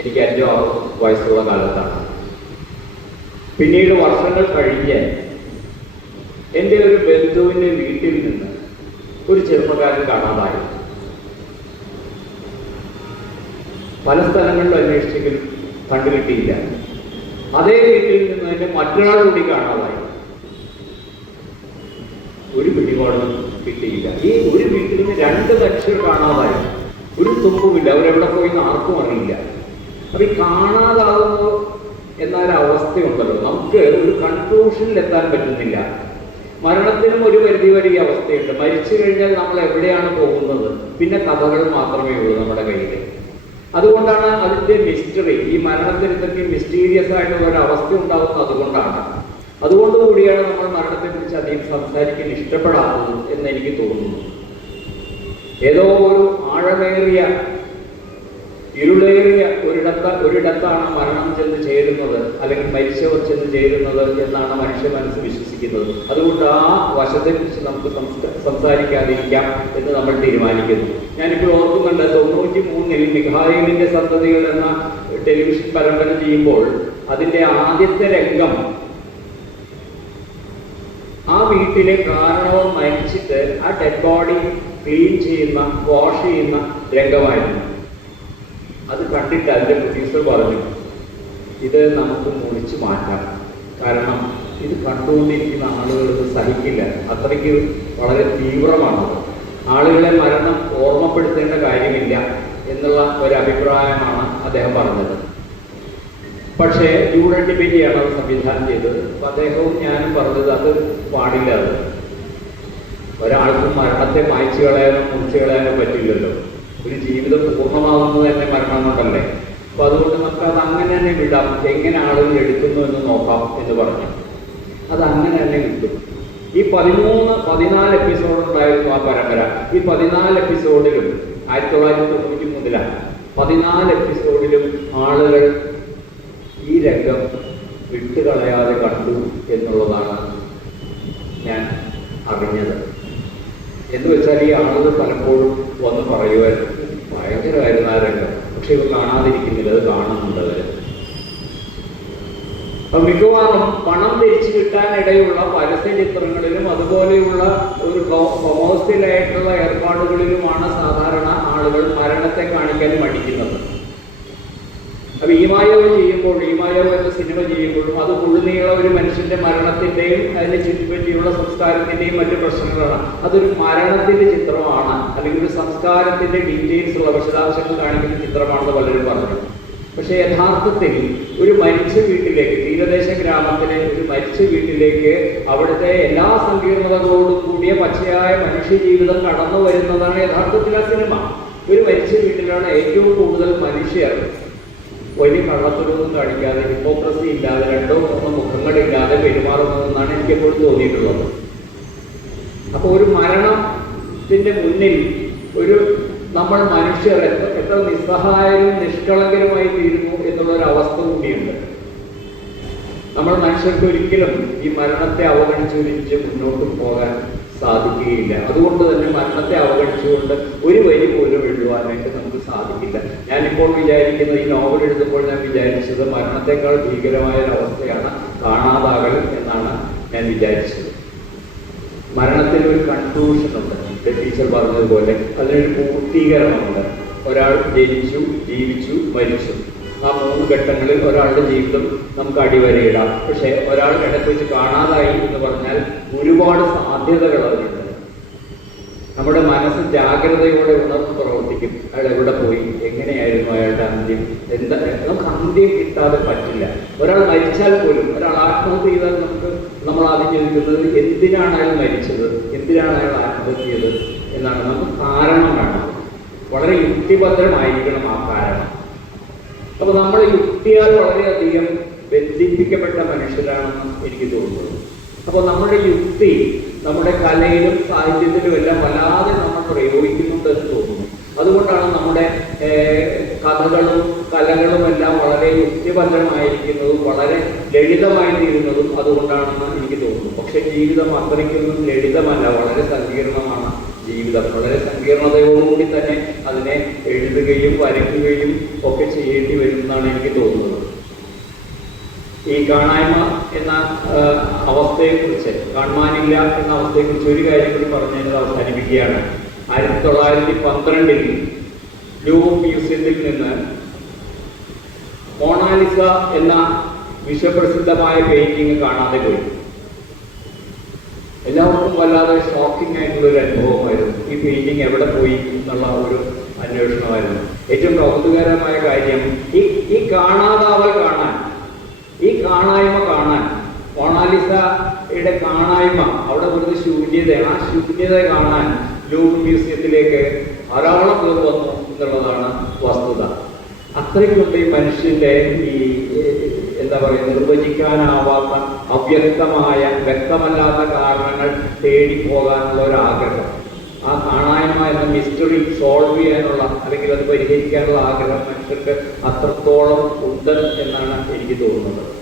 എനിക്ക് 5-6 വയസ്സുള്ള കാലത്താണ്. പിന്നീട് വർഷങ്ങൾ കഴിഞ്ഞ് എൻ്റെ ഒരു ബന്ധുവിൻ്റെ വീട്ടിൽ നിന്ന് ഒരു ചെറുപ്പക്കാരൻ കാണാതായി. പല സ്ഥലങ്ങളിലും അന്വേഷിച്ചെങ്കിലും കണ്ടുകിട്ടിയില്ല. അതേ വീട്ടിൽ നിന്ന് തന്നെ മറ്റൊരാൾ കൂടി കാണാതായി. ഒരു പിടിപാടും കിട്ടിയില്ല. ഈ ഒരു വീട്ടിൽ നിന്ന് 2 മനുഷ്യർ കാണാതായി, ഒരു തുമ്പുമില്ല, അവരെവിടെ പോയി ആർക്കും അറിയില്ല. അപ്പൊ ഈ കാണാതാകുന്നു എന്നൊരവസ്ഥയുണ്ടല്ലോ, നമുക്ക് ഒരു കൺക്ലൂഷനിൽ എത്താൻ പറ്റുന്നില്ല. മരണത്തിനും ഒരു പരിധി വരെ ഈ അവസ്ഥയുണ്ട്. മരിച്ചു കഴിഞ്ഞാൽ നമ്മൾ എവിടെയാണ് പോകുന്നത്? പിന്നെ കഥകൾ മാത്രമേ ഉള്ളൂ നമ്മുടെ കയ്യിൽ. അതുകൊണ്ടാണ് അതിന്റെ മിസ്റ്ററി, ഈ മരണത്തിന് ഇതൊക്കെ മിസ്റ്റീരിയസ് ആയിട്ടുള്ള ഒരു അവസ്ഥ ഉണ്ടാകുന്നത്. അതുകൊണ്ടുകൂടിയാണ് നമ്മൾ മരണത്തെക്കുറിച്ച് അധികം സംസാരിക്കാൻ ഇഷ്ടപ്പെടാത്തത് എന്ന് എനിക്ക് തോന്നുന്നു. ഏതോ ഒരു ആഴമേറിയ ഇരുളേറിയ ഒരിടത്താണ് മരണം ചെന്ന് ചേരുന്നത്, അല്ലെങ്കിൽ മരിച്ചവർ ചെന്ന് ചേരുന്നത് എന്നാണ് മനുഷ്യ മനസ്സ് വിശ്വസിക്കുന്നത്. അതുകൊണ്ട് ആ വശത്തെക്കുറിച്ച് നമുക്ക് സംസാരിക്കാതിരിക്കാം എന്ന് നമ്മൾ തീരുമാനിക്കുന്നു. ഞാനിപ്പോൾ ഓർക്കുന്നുണ്ട്, 93 മിഖായേലിന്റെ സന്തതികൾ എന്ന ടെലിവിഷൻ പരമ്പര ചെയ്യുമ്പോൾ അതിന്റെ ആദ്യത്തെ രംഗം ആ വീട്ടിലെ കാരണവും മരിച്ചിട്ട് ആ ഡെഡ് ബോഡി ക്ലീൻ ചെയ്യുന്ന, വാഷ് ചെയ്യുന്ന രംഗമായിരുന്നു. അത് കണ്ടിട്ട് അതിന്റെ പ്രൊഡ്യൂസർ പറഞ്ഞു, ഇത് നമുക്ക് മുറിച്ചു മാറ്റാം, കാരണം ഇത് കണ്ടുകൊണ്ടിരിക്കുന്ന ആളുകൾക്ക് സഹിക്കില്ല, അത്രയ്ക്ക് വളരെ തീവ്രമാണത്, ആളുകളെ മരണം ഓർമ്മപ്പെടുത്തേണ്ട കാര്യമില്ല എന്നുള്ള ഒരു അഭിപ്രായമാണ് അദ്ദേഹം പറഞ്ഞത്. പക്ഷേ ജൂഡൻ ഡിബേറ്റിയാണ് അത് സംവിധാനം ചെയ്തത്. അപ്പൊ അദ്ദേഹവും ഞാനും പറഞ്ഞത് അത് പാടില്ല. അത് ഒരാൾക്കും മരണത്തെ മായ്ച്ചു കളയാനോ മുറിച്ചു കളയാനോ പറ്റില്ലല്ലോ. ഒരു ജീവിതം പൂർണ്ണമാകുന്നത് തന്നെ മരണം കൊണ്ടല്ലേ. അപ്പൊ അതുകൊണ്ട് നമുക്ക് അത് അങ്ങനെ തന്നെ വിടാം, എങ്ങനെ ആളുകൾ എടുക്കുന്നു എന്ന് നോക്കാം എന്ന് പറഞ്ഞു. അത് അങ്ങനെ തന്നെ കിട്ടും. ഈ 14 എപ്പിസോഡ് ഉണ്ടായിരുന്നു ആ പരമ്പര. ഈ 14 എപ്പിസോഡിലും 1993 14 എപ്പിസോഡിലും ആളുകൾ ഈ രംഗം വിട്ടുകളയാതെ കണ്ടു എന്നുള്ളതാണ് ഞാൻ അറിഞ്ഞത്. എന്ന് വെച്ചാൽ ഈ ആളുകൾ പലപ്പോഴും വന്ന് പറയുമായിരുന്നു, ഭയങ്കരമായിരുന്നു ആ രംഗം, പക്ഷെ ഇവ കാണാതിരിക്കുന്നില്ല, അത് കാണുന്നുണ്ട് അവർ. അപ്പൊ മിക്കവാറും പണം തിരിച്ചു കിട്ടാനിടയുള്ള പരസ്യ ചിത്രങ്ങളിലും അതുപോലെയുള്ള ഒരു കൊമേഴ്സ്യലായിട്ടുള്ള ഏർപ്പാടുകളിലുമാണ് സാധാരണ ആളുകൾ മരണത്തെ കാണിക്കാൻ മടിക്കുന്നത്. അപ്പൊ ഈമായോവ് ചെയ്യുമ്പോൾ, ഈമായോവ് എന്ന സിനിമ ചെയ്യുമ്പോഴും അത് മുഴുനീള ഒരു മനുഷ്യന്റെ മരണത്തിന്റെയും അതിനെ ചുറ്റിപ്പറ്റിയുള്ള സംസ്കാരത്തിന്റെയും മറ്റു പ്രശ്നങ്ങളാണ്. അതൊരു മരണത്തിന്റെ ചിത്രമാണ്, അല്ലെങ്കിൽ ഒരു സംസ്കാരത്തിന്റെ ഡീറ്റെയിൽസ് ഉള്ള വിശദാംശങ്ങൾ കാണിക്കുന്ന ചിത്രമാണെന്ന് പലരും പറഞ്ഞു. പക്ഷെ യഥാർത്ഥത്തിൽ ഒരു മരിച്ച വീട്ടിലേക്ക്, തീരദേശ ഗ്രാമത്തിലെ ഒരു മരിച്ച വീട്ടിലേക്ക് അവിടുത്തെ എല്ലാ സങ്കീർണതകളോടും കൂടിയ പച്ചയായ മനുഷ്യ ജീവിതം കടന്നു വരുന്നതാണ് യഥാർത്ഥത്തിൽ ആ സിനിമ. ഒരു മരിച്ച വീട്ടിലാണ് ഏറ്റവും കൂടുതൽ മനുഷ്യർ വലിയ കള്ളത്തൊരൊന്നും കാണിക്കാതെ, ഹിപ്പോക്രസി ഇല്ലാതെ, 2-3 മുഖങ്ങളില്ലാതെ പെരുമാറുന്നതെന്നാണ് എനിക്ക് എപ്പോഴും തോന്നിയിട്ടുള്ളത്. അപ്പോൾ ഒരു മരണത്തിന്റെ മുന്നിൽ നമ്മൾ മനുഷ്യർ എത്ര നിസ്സഹായരും നിഷ്കളങ്കരുമായി തീരുന്നു എന്നുള്ളൊരവസ്ഥ കൂടിയുണ്ട്. നമ്മൾ മനുഷ്യർക്ക് ഒരിക്കലും ഈ മരണത്തെ അവഗണിച്ച് മുന്നോട്ട് പോകാൻ സാധിക്കുകയില്ല. അതുകൊണ്ട് തന്നെ മരണത്തെ അവഗണിച്ചുകൊണ്ട് ഒരു വരി പോലും എഴുതുവാനായിട്ട് നമുക്ക് സാധിക്കില്ല. ഞാനിപ്പോൾ വിചാരിക്കുന്നത്, ഈ നോവൽ എഴുതുമ്പോൾ ഞാൻ വിചാരിച്ചത് മരണത്തെക്കാൾ ഭീകരമായ ഒരവസ്ഥയാണ് കാണാതാകൽ എന്നാണ് ഞാൻ വിചാരിച്ചത്. മരണത്തിന് ഒരു കൺക്ലൂഷൻ ഉണ്ട്, ടീച്ചർ പറഞ്ഞതുപോലെ അതിനൊരു പൂർത്തീകരണമുണ്ട്. ഒരാൾ ജനിച്ചു, ജീവിച്ചു, മരിച്ചു. ആ 3 ഘട്ടങ്ങളിൽ ഒരാളുടെ ജീവിതം നമുക്ക് അടിവരയിടാം. പക്ഷെ ഒരാൾ ഇടയ്ക്ക് വെച്ച് കാണാതായി എന്ന് പറഞ്ഞാൽ ഒരുപാട് സാധ്യതകൾ അതിനുണ്ട്. നമ്മുടെ മനസ്സ് ജാഗ്രതയോടെ ഉണർന്ന് പ്രവർത്തിക്കും. അയാൾ എവിടെ പോയി, എങ്ങനെയായിരുന്നു അയാളുടെ അന്ത്യം, നമുക്ക് അന്ത്യം കിട്ടാതെ പറ്റില്ല. ഒരാൾ മരിച്ചാൽ പോലും, ഒരാൾ ആത്മഹത്യ ചെയ്താൽ നമ്മൾ ആദ്യം ചിന്തിക്കുന്നത് എന്തിനാണ് അയാൾ മരിച്ചത്, എന്തിനാണ് അയാൾ ആത്മഹത്യ ചെയ്തത് എന്നാണ്. നമുക്ക് കാരണം വേണം, വളരെ യുക്തിഭദ്രമായിരിക്കണം ആ കാരണം. അപ്പൊ നമ്മൾ യുക്തിയാൽ വളരെയധികം ബന്ധിപ്പിക്കപ്പെട്ട മനുഷ്യരാണെന്ന് എനിക്ക് തോന്നുന്നത്. അപ്പോൾ നമ്മുടെ യുക്തി നമ്മുടെ കലയിലും സാഹിത്യത്തിലും എല്ലാം വല്ലാതെ നമ്മൾ പ്രയോഗിക്കുന്നുണ്ടെന്ന് തോന്നുന്നു. അതുകൊണ്ടാണ് നമ്മുടെ കഥകളും കലകളും എല്ലാം വളരെ യുക്തിഭദ്രമായിരിക്കുന്നതും വളരെ ലളിതമായി തീരുന്നതും അതുകൊണ്ടാണെന്ന് എനിക്ക് തോന്നുന്നു. പക്ഷെ ജീവിതം അത്രയ്ക്കൊന്നും ലളിതമല്ല, വളരെ സങ്കീർണമാണ് ജീവിതം. വളരെ സങ്കീർണതയോടുകൂടി തന്നെ അതിനെ എഴുതുകയും വരയ്ക്കുകയും ഒക്കെ ചെയ്യേണ്ടി വരും എന്നാണ് എനിക്ക് തോന്നുന്നത്. ഈ കാണായ്മ എന്ന അവസ്ഥയെക്കുറിച്ച്, കാണുവാനില്ല എന്ന അവസ്ഥയെക്കുറിച്ച് ഒരു കാര്യം കൂടി പറഞ്ഞത് അവസാനിപ്പിക്കുകയാണ്. 1912 ലൂവർ മ്യൂസിയത്തിൽ നിന്ന് മോണാലിസ എന്ന വിശ്വപ്രസിദ്ധമായ പെയിന്റിങ് കാണാതെ പോയി. എല്ലാവർക്കും വല്ലാതെ ഷോക്കിംഗ് ആയിട്ടുള്ള ഒരു അനുഭവമായിരുന്നു. ഈ പെയിന്റിങ് എവിടെ പോയി എന്നുള്ള ഒരു അന്വേഷണമായിരുന്നു. ഏറ്റവും കൗതുകകരമായ കാര്യം ഈ കാണാതാവൽ കാണാൻ, ഈ കാണായ്മ കാണാൻ, മൊണാലിസയുടെ കാണായ്മ, അവിടെ ഒരു ശൂന്യതയാണ്. ആ ശൂന്യത കാണാൻ ലൂവർ മ്യൂസിയത്തിലേക്ക് ധാരാളം പേർ വന്നു എന്നുള്ളതാണ് വസ്തുത. അത്രയ്ക്കുണ്ട് ഈ മനുഷ്യന്റെ ഈ എന്താ പറയുക, നിർവചിക്കാനാവാത്ത അവ്യക്തമായ വ്യക്തമല്ലാത്ത കാരണങ്ങൾ തേടിപ്പോകാനുള്ള ഒരു ആഗ്രഹം. ആ കാണായ്മ എന്ന മിസ്റ്ററി സോൾവ് ചെയ്യാനുള്ള അല്ലെങ്കിൽ അത് പരിഹരിക്കാനുള്ള ആഗ്രഹം മനുഷ്യർക്ക് അത്രത്തോളം ഉണ്ട് എന്നാണ് എനിക്ക് തോന്നുന്നത്.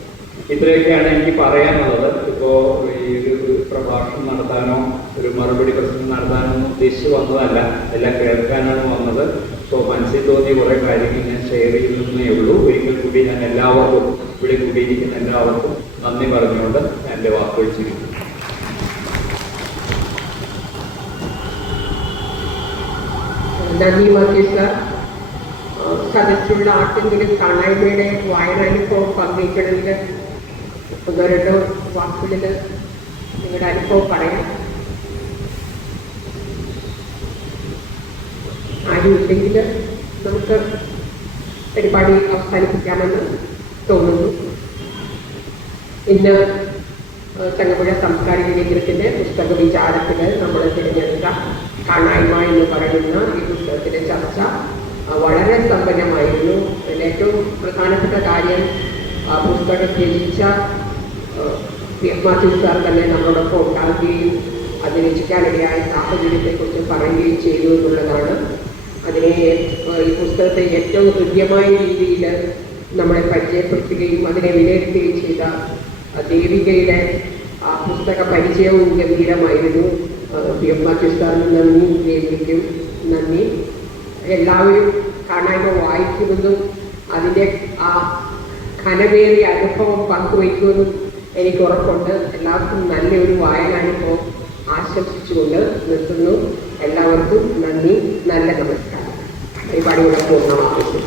ഇത്രയൊക്കെയാണ് എനിക്ക് പറയാനുള്ളത്. ഇപ്പോൾ ഈ ഒരു പ്രഭാഷണം നടത്താനോ ഒരു മറുപടി പ്രസംഗം നടത്താനോ ഒന്നും ഉദ്ദേശിച്ച് വന്നതല്ല, എല്ലാം കേൾക്കാനാണ് വന്നത്. സോ മനസ്സിൽ തോന്നിയ കുറേ കാര്യങ്ങൾ ഞാൻ ഷെയർ ചെയ്യുന്നതേ ഉള്ളൂ. ഒരിക്കൽ കൂടി ഞാൻ എല്ലാവർക്കും, ഇവിടെ കൂടിയിരിക്കുന്ന എല്ലാവർക്കും നന്ദി പറഞ്ഞുകൊണ്ട് എൻ്റെ വാക്കുകൾ ചുരുക്കും. നന്ദി മാത്യു സാർ. സദസ്സിലുള്ള ആർക്കെങ്കിലും കാണായ്മയുടെ വായനാനുഭവം പങ്കുവയ്ക്കണമെങ്കിൽ ഒന്നോ രണ്ടോ വാക്കുകളിൽ നിങ്ങളുടെ അനുഭവം പറയാം. ആരും ഇല്ലെങ്കിൽ നമുക്ക് പരിപാടി അവസാനിപ്പിക്കാമെന്ന് തോന്നുന്നു. ഇന്ന് ചങ്ങമ്പുഴ സാംസ്കാരിക കേന്ദ്രത്തിൻ്റെ പുസ്തക വിചാരത്തിൽ നമ്മൾ തിരഞ്ഞെടുത്ത കാണായ്മ എന്ന് പറയുന്ന ഈ പുസ്തകത്തിൻ്റെ ചർച്ച വളരെ സമ്പന്നമായിരുന്നു. അതിൽ ഏറ്റവും പ്രധാനപ്പെട്ട കാര്യം പുസ്തകം രചിച്ച മാത്യു സാർ തന്നെ നമ്മളോടൊപ്പം ഉണ്ടാകുകയും അത് രചിക്കാനിടയായ സാഹചര്യത്തെക്കുറിച്ച് പറയുകയും ചെയ്തു എന്നുള്ളതാണ്. അതിനെ ഈ പുസ്തകത്തെ ഏറ്റവും ഹൃദ്യമായ രീതിയിൽ നമ്മളെ പരിചയപ്പെടുത്തുകയും അതിനെ വിലയിരുത്തുകയും ചെയ്ത ദേവികയുടെ പുസ്തക പരിചയവും ഗംഭീരമായിരുന്നു. മാത്യു സാറിന് നന്ദി, ദേവികയ്ക്കും നന്ദി. എല്ലാവരും കാണായ്മ വായിക്കുമെന്നും അതിൻ്റെ ആ ഘനമേറിയ അനുഭവം പങ്കുവയ്ക്കുമെന്നും എനിക്ക് ഉറപ്പുണ്ട്. എല്ലാവർക്കും നല്ലൊരു വായനാനുഭവം ആശംസിച്ചുകൊണ്ട് നിർത്തുന്നു. എല്ലാവർക്കും നന്ദി, നല്ല നമസ്കാരം. പരിപാടിയുടെ പൂർണ്ണമാക്കുന്നു.